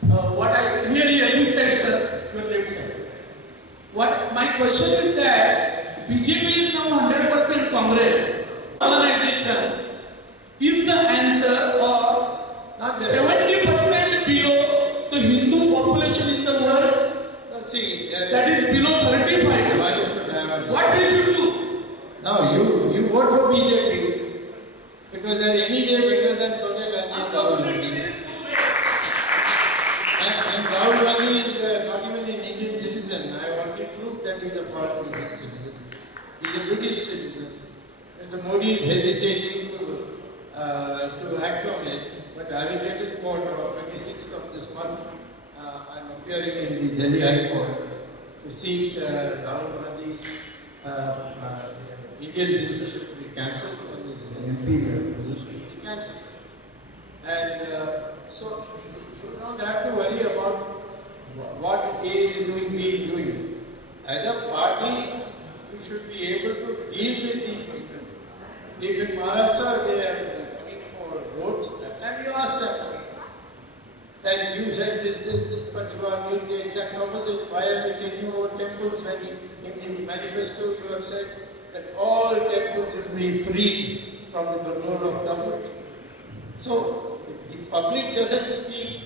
What I here you said, sir, your left side. What my question is that BJP is now 100% Congress. Organization is the answer, or Not 70% below the Hindu population in the world? See, That is below 35. What we should do? Now you vote for BJP because they are any day better than Sonia Gandhi and Rahul Gandhi. And Rahul Gandhi is not even an Indian citizen. I want to prove that he is a foreign citizen. He is a British citizen. Mr. Modi is hesitating to act on it, but I will get a court on 26th of this month. I am appearing in the Delhi High Court to seek Rahul Gandhi's Indian citizenship to be cancelled, and this is an imperial position to be cancelled. And so you don't have to worry about what A is doing, B is doing. As a party, you should be able to deal with these people. If in Maharashtra they are coming for votes, that time you ask them that you said this, but you are doing the exact opposite. Why are you taking over temples when in the manifesto you have said that all temples will be freed from the control of government? So the public doesn't speak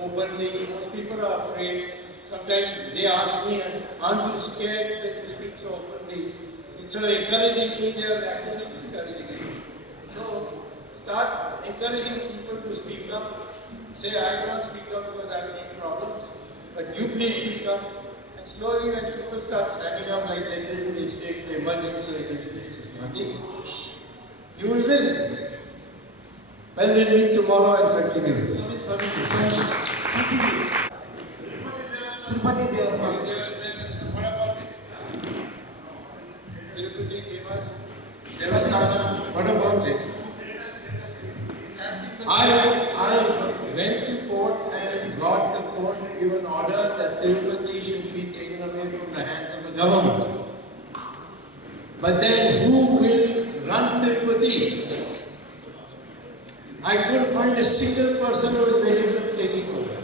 openly. Most people are afraid. Sometimes they ask me, aren't you scared that you speak so openly? Instead of encouraging me, they are actually discouraging me. So start encouraging people to speak up. Say, I can't speak up because I have these problems, but you please speak up. And slowly when people start standing up like they did in the state, the emergency against this nothing, you will win. Well, we'll meet tomorrow and continue this. Tirupati Devasthan. What about it? Tirupati Devasthan, what about it? I went to court and got the court to give an order that Tirupati should be taken away from the hands of the government. But then who will run Tirupati? I couldn't find a single person who is ready to take it over.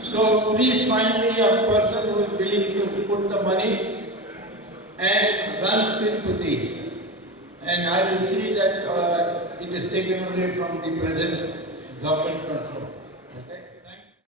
So please find me a person who is willing to put the money and run Tirupati. And I will see that it is taken away from the present government control.